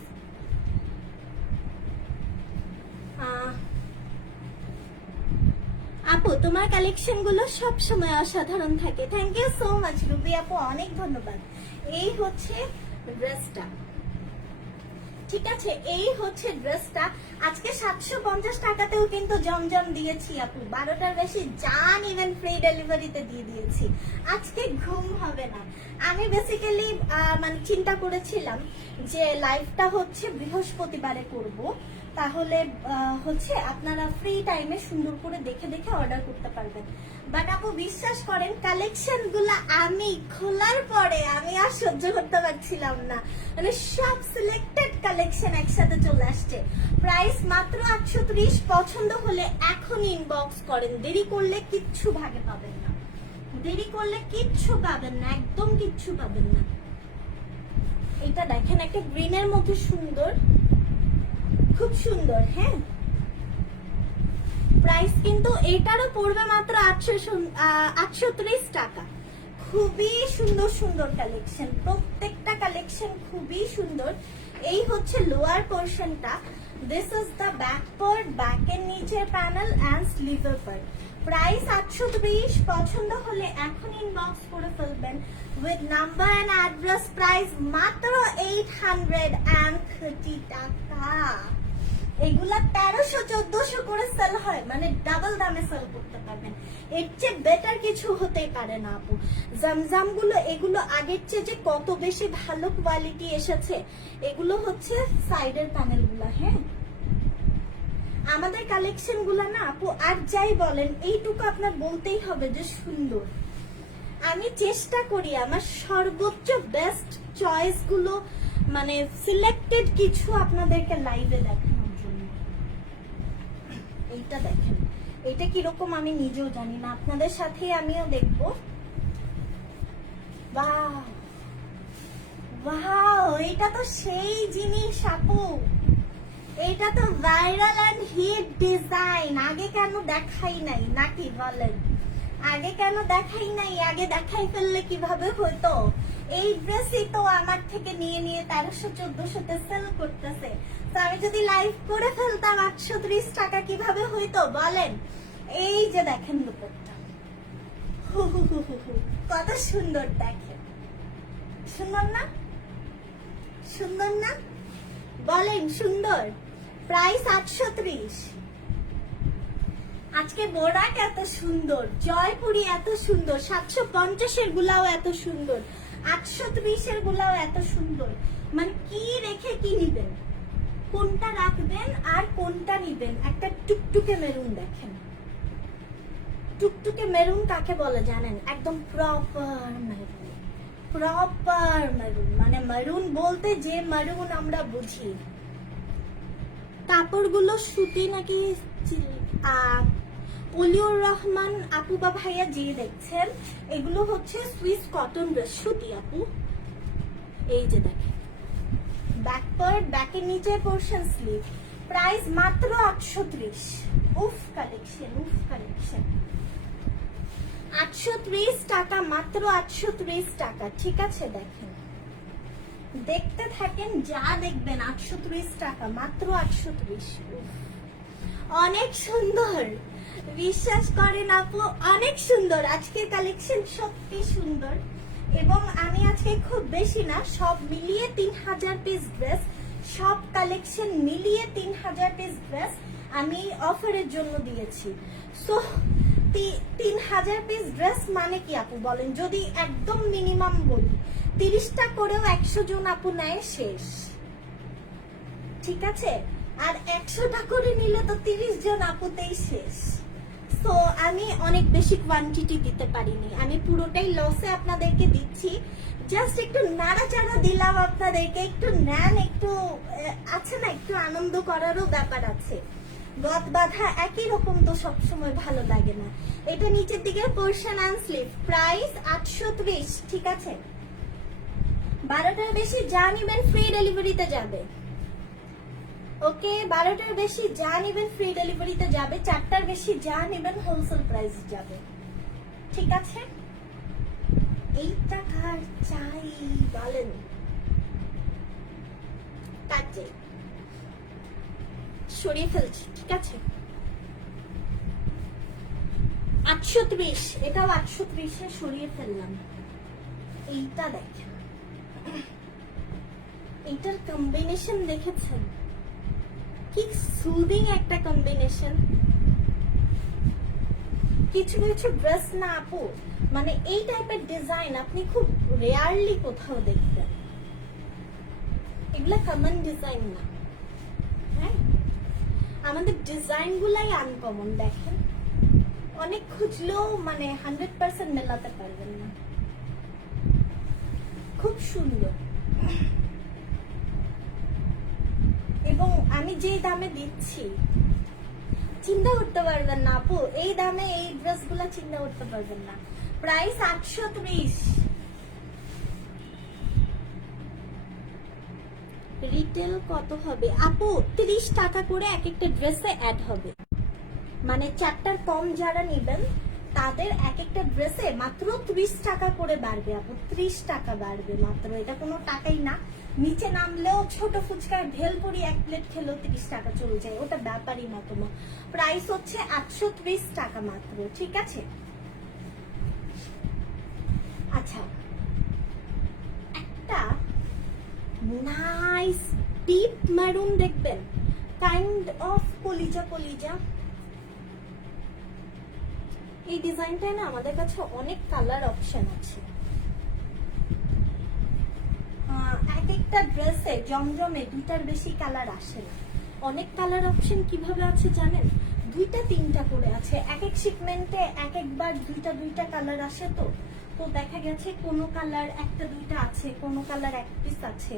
আপু তোমার কালেকশন গুলো সব সময় অসাধারণ থাকে। Thank you so much Ruby আপু, অনেক ধন্যবাদ। এই হচ্ছে ড্রেসটা, ঠিক আছে, এই হচ্ছে ড্রেসটা। আজকে 750 টাকাতেও কিন্তু জমজম দিয়েছি আপু, 12টার বেশি জান ইভেন ফ্রি ডেলিভারিতে দিয়ে দিয়েছি। আজকে ঘুম হবে না। আমি বেসিক্যালি মানে চিন্তা করেছিলাম যে লাইভটা হচ্ছে বৃহস্পতিবারে করব, তাহলে হচ্ছে আপনারা ফ্রি টাইমে সুন্দর করে দেখে দেখে অর্ডার করতে পারবেন। বাট আপু বিশ্বাস করেন, কালেকশন গুলা আমি খোলার পরে আমি আর সহ্য করতে পারছিলাম না, মানে সব সিলেক্টেড কালেকশন একসাথে চলে আসছে। প্রাইস মাত্র 830। পছন্দ হলে এখন ইনবক্স করেন, দেরি করলে কিচ্ছু ভাগে পাবেন না, দেরি করলে কিচ্ছু পাবেন না, একদম কিচ্ছু পাবেন না। এটা দেখেন, একটা গ্রিনের মধ্যে সুন্দর, খুব সুন্দর, হ্যাঁ। প্রাইস কিন্তু এটারও পড়বে মাত্র 830 টাকা। খুবই সুন্দর সুন্দর কালেকশন, প্রত্যেকটা কালেকশন খুবই সুন্দর। এই হচ্ছে লোয়ার পোর্শনটা, this is the back part, ব্যাকের নিচের প্যানেল এন্ড স্লিভের পার্ট। প্রাইস 830। পছন্দ হলে এখন ইনবক্স করে ফেলবেন with number and address. Price মাত্র 830 টাকা। এগুলা 1300-1400 করে সেল হয়, মানে ডাবল দামে সেল করতে পারবেন। এর চেয়ে বেটার কিছু হতেই পারে না আপু। জামজাম গুলো, এগুলো আগের চেয়ে যে কত বেশি ভালো কোয়ালিটি এসেছে। এগুলো হচ্ছে সাইডের প্যানেল গুলা, হ্যাঁ। আমাদের কালেকশন গুলা না আপু, আর যাই বলেন এইটুকু আপনার বলতেই হবে যে সুন্দর। আমি চেষ্টা করি আমার সর্বোচ্চ বেস্ট চয়েস গুলো, মানে সিলেক্টেড কিছু আপনাদেরকে লাইভে দেখানোর জন্য। এইটা দেখেন, এটা কিরকম আমি নিজেও জানি না, আপনাদের সাথে আমিও দেখবো। বাহ বাহ, এটা তো সেই জিনিস আপু, এটা তো ভাইরাল এন্ড হিট ডিজাইন। আগে কেন দেখাই নাই নাকি বলেন? আগে কেন দেখাই নাই? আগে দেখাই ফেললে কিভাবে হতো? এই ড্রেসই তো আমার থেকে নিয়ে নিয়ে 1300-1400 সেল করতেছে। তো আমি যদি লাইভ করে ফেলতাম 830 টাকা কিভাবে হইতো বলেন? এই যে দেখেন দুপাট্টা, কত সুন্দর দেখেন, সুন্দর না? সুন্দর না বলেন? সুন্দর। প্রাইস 830। আজকে বোরাক এত সুন্দর, জয়পুরি এত সুন্দর, 750 এর গুলাও এত সুন্দর, 830 এর গুলাও এত সুন্দর। মানে কি রেখে কি নিবেন, কোনটা রাখবেন আর কোনটা নিবেন? একটা টুকটুকে মেরুন দেখেন, টুকটুকে মেরুন কাকে বলে জানেন? একদম প্রপার মেরুন, প্রপার মেরুন, মানে মেরুন বলতে যে মেরুন আমরা বুঝি। কাপড়গুলো সুতি নাকি অলিউর রহমান আপু বা ভাইয়া যে দেখছেন, এগুলো হচ্ছে সুইস কটন ড্রেস, সুতি আপু। এই যে দেখেন ব্যাক পার্ট, ব্যাকের নিচে পোর্শন স্লিভ। প্রাইস মাত্র 830। উফ কালেকশন, উফ কালেকশন। 830 টাকা, মাত্র 830 টাকা। ঠিক আছে, দেখেন, দেখতে থাকেন, যা দেখবেন 830 টাকা, মাত্র 830। অনেক সুন্দর, বিশ্বাস করেন আপু, অনেক সুন্দর। আজকের কালেকশন সত্যি সুন্দর, এবং আমি আজকে খুব বেশি না, সব মিলিয়ে 3000 পিস ড্রেস, সব কালেকশন মিলিয়ে 3000 পিস ড্রেস আমি অফারের জন্য দিয়েছি। সো 3000 পিস ড্রেস মানে কি আপু বলেন? যদি একদম মিনিমাম বলি, 30টা করেও 100 জন আপু নেয়, শেষ। ঠিক আছে, আর 100টা করে নিলে তো 30 জন আপুতেই শেষ। সো আমি অনেক বেশি কোয়ান্টিটি দিতে পারিনি, আমি পুরোটাই লসে আপনাদেরকে দিচ্ছি। জাস্ট একটু নাড়াচাড়া দিলাম আপনাদেরকে, একটু নেন, একটু আছে না, একটু আনন্দ করারও ব্যাপার আছে। গদ বাঁধা একই রকম তো সবসময় ভালো লাগে না। এটা নিচের দিকে পোর্শন অ্যান্ড স্লিভ। প্রাইস 830। ঠিক আছে, 12টার বেশি যা নিবেন ফ্রি ডেলিভারিতে যাবে। ওকে, 12টার বেশি যা নিবেন ফ্রি ডেলিভারিতে যাবে, 4টার বেশি যা নিবেন হোলসেল প্রাইস যাবে। ঠিক আছে, এইটা কার চাই বলেন? কাজে সরিয়ে ফেলছি। ঠিক আছে, 830, এটাও 830-এ সরিয়ে ফেললাম। এইটা দেখেন, এইটার কম্বিনেশন দেখেছেন? কি সুদিং একটা কম্বিনেশন। কিছু কিছু ড্রেস না আপু, মানে এই টাইপের ডিজাইন আপনি খুব রেয়ারলি কোথাও দেখবেন। এগুলা কমন ডিজাইন না, হ্যাঁ, আমাদের ডিজাইন গুলাই আনকমন। দেখেন, অনেক খুঁজলেও মানে 100% মেলাতে পারবেন না। খুব সুন্দর, এবং আমি যে দামে দিচ্ছি চিন্তা করতে পারবেন না আপু, এই দামে এই ড্রেস গুলা চিন্তা করতে পারবেন না। প্রাইস 830। রিটেল কত হবে আপু? 30 টাকা করে এক একটা ড্রেসে অ্যাড হবে, মানে 4টার কম যারা নেবেন তাদের এক একটা ড্রেসে মাত্র 30 টাকা করে বাড়বে আপু, 30 টাকা বাড়বে মাত্র। এটা কোনো টাকাই না, নিচে নামলেও ছোট ফুচকার ভেলপুরি 1 প্লেট খেলেও 30 টাকা চলে যায়, ওটা ব্যাপারই না তোমার। প্রাইস হচ্ছে 830 টাকা মাত্র। ঠিক আছে, আচ্ছা, একটা নাইস ডিপ মেরুন দেখবেন, কাইন্ড অফ কলিজা কলিজা। এই ডিজাইনটায় না আমাদের কাছে অনেক কালার অপশন আছে। এক একটা ড্রেসে জমজমে 2টার বেশি কালার আসে না, অনেক কালার অপশন কিভাবে আছে জানেন, 2-3টা করে আছে, এক এক শিপমেন্টে এক একবার 2টা কালার আসে। তো তো দেখা গেছে কোনো কালার 1-2টা আছে, কোনো কালার 1 পিস আছে,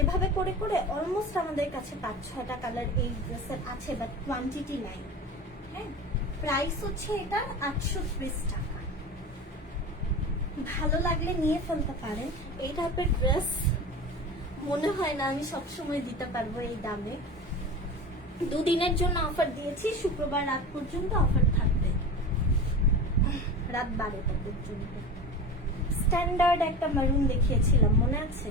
এভাবে করে করে অলমোস্ট আমাদের কাছে 5-6টা কালার এই ড্রেসের আছে, বাট কোয়ান্টিটি নাই। হ্যাঁ, প্রাইস হচ্ছে এটা 830 টাকা। ভালো লাগলে নিয়ে ফেলতে পারেন। এই টাইপের ড্রেস মনে হয় না আমি সবসময় দিতে পারবো এই দামে। 2 দিনের জন্য অফার দিয়েছি, শুক্রবার রাত পর্যন্ত অফার থাকবে, রাত 12টা পর্যন্ত। স্ট্যান্ডার্ড একটা মারুন দেখিয়েছিলাম, মনে আছে?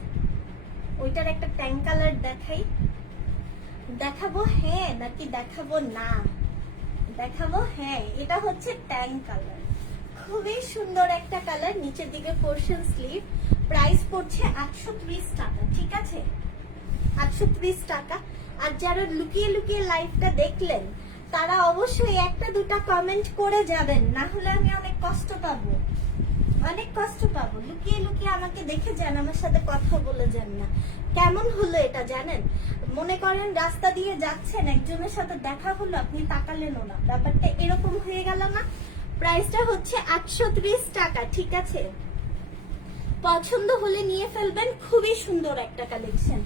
ওইটার একটা ট্যাঙ্ক কালার দেখাই, দেখাবো হ্যাঁ নাকি দেখাবো না? দেখাবো হ্যাঁ। এটা হচ্ছে ট্যাঙ্ক কালার, খুবই সুন্দর একটা কালার, নিচের দিকে পোর্শন স্লিভ। প্রাইস পড়ছে 830 টাকা, ঠিক আছে? 830 টাকা। আর যারা লুকিয়ে লুকিয়ে লাইভটা দেখলেন তারা অবশ্যই 1-2টা কমেন্ট করে যাবেন, না হলে আমি অনেক কষ্ট পাবো, অনেক কষ্ট পাবো। লুকিয়ে লুকিয়ে আমাকে দেখে যান, আমার সাথে কথা বলে যান না। কেমন হলো এটা জানেন? মনে করেন রাস্তা দিয়ে যাচ্ছেন, একজনের সাথে দেখা হলো, আপনি তাকালেনও না, ব্যাপারটা এরকম হয়ে গেল না? প্রাইসটা হচ্ছে 830 টাকা, ঠিক আছে? পছন্দ হলে নিয়ে ফেলবেন, খুবই সুন্দর একটা কালেকশন।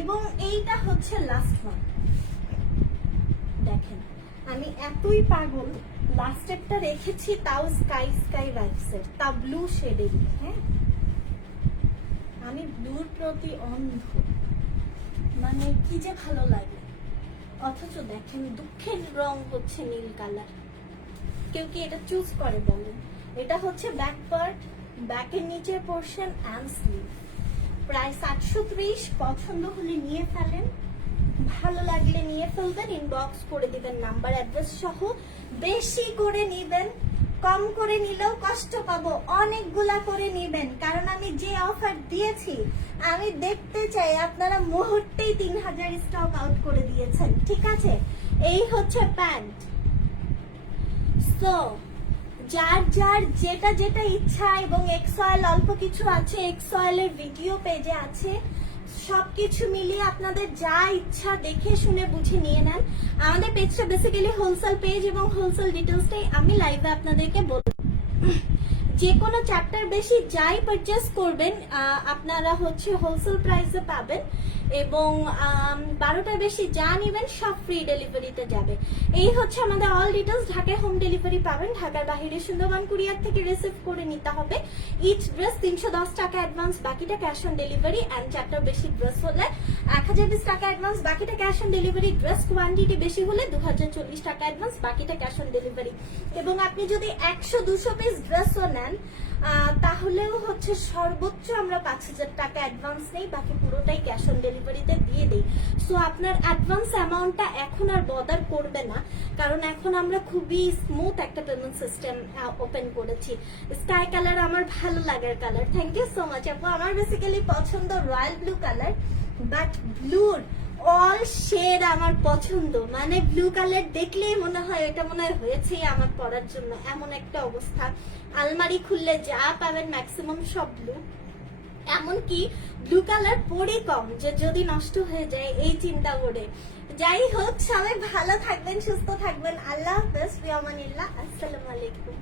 এবং এইটা হচ্ছে লাস্ট ওয়ান। দেখেন আমি এতই পাগল, লাস্ট একটা রেখেছি, তাও স্কাই ভাইবসের, তা ব্লু শেডের। হ্যাঁ, আমি ব্লুর প্রতি অন্ধ, মানে কি যে ভালো লাগে। অথচ দেখেন দুঃখের রং হচ্ছে নীল কালার। কেউ কি এটা চুজ করে বলেন? এটা হচ্ছে ব্যাক পার্ট, ব্যাকের নিচের পোর্শন অ্যান্ড স্লিভ। প্রাইস 830। পছন্দ হলে নিয়ে ফেলেন, ভালো লাগলে নিয়ে ফেলবেন, ইনবক্স করে দিবেন নাম্বার অ্যাড্রেস সহ। বেশি করে নিবেন, কম করে নিলেও কষ্ট পাবো, অনেকগুলা করে নিবেন, কারণ আমি যে অফার দিয়েছি আমি দেখতে চাই আপনারা মুহূর্তেই 3000 স্টক আউট করে দিয়েছেন, ঠিক আছে? এই হচ্ছে প্যান্ট। সো যার যার যেটা যেটা ইচ্ছা, এবং এক্সঅয়েল অল্প কিছু আছে, এক্সঅয়েলের ভিডিও পেজে আছে, সবকিছু মিলিয়ে আপনাদের যা ইচ্ছা দেখে শুনে বুঝে নিয়ে নেন। আমাদের পেজটা বেসিক্যালি হোলসেল পেজ, এবং হোলসেল ডিটেলসটাই আমি লাইভে আপনাদেরকে বলবো। যে কোনো 4টার বেশি যাই পারচেস করবেন আপনারা হচ্ছে হোলসেল প্রাইসে পাবেন, এবং 12টার বেশি যা নেবেন সব ফ্রি ডেলিভারিতে যাবে। এই হচ্ছে আমাদের অল ডিটেলস। ঢাকায় হোম ডেলিভারি পাবেন, ঢাকার বাইরে সুন্দরবন কুরিয়ার থেকে রিসিভ করে নিতে হবে। ইচ ড্রেস 310 টাকা অ্যাডভান্স, বাকিটা ক্যাশ অন ডেলিভারি। অ্যান্ড 4টার বেশি ড্রেস হলে 1020 টাকা অ্যাডভান্স, বাকিটা cash on delivery. Dress quantity বেশি হলে 2040 টাকা অ্যাডভান্স, বাকিটা ক্যাশ অন ডেলিভারি। এবং আপনি যদি 100-200 পিস ড্রেসও নেন তাহলেও হচ্ছে সর্বোচ্চ আমরা 5000 টাকা অ্যাডভান্স নেই, বাকি পুরোটাই ক্যাশ অন ডেলিভারিতে দিয়ে দেই। সো আপনার অ্যাডভান্স অ্যামাউন্টটা এখন আর বদার করবে না, কারণ এখন আমরা খুবই স্মুথ একটা পেমেন্ট সিস্টেম ওপেন করেছি। স্কাই কালার আমার ভালো লাগার colour. Thank you so much আপু। আমার বেসিক্যালি পছন্দ রয়্যাল ব্লু কালার, বাট ব্লুর অল শেড আমার পছন্দ, মানে ব্লু কালার দেখলেই মনে হয় এটা মনে হয় হয়েছে আমার পরার জন্য, এমন একটা অবস্থা। আলমারি খুললে যা পাবেন ম্যাক্সিমাম সব ব্লু, এমনকি ব্লু কালার পরে কম যে যদি নষ্ট হয়ে যায় এই চিন্তা করে। যাই হোক, সবাই ভালো থাকবেন, সুস্থ থাকবেন। আল্লাহ হাফেজ, ফি আমানিল্লাহ। আসসালামু আলাইকুম।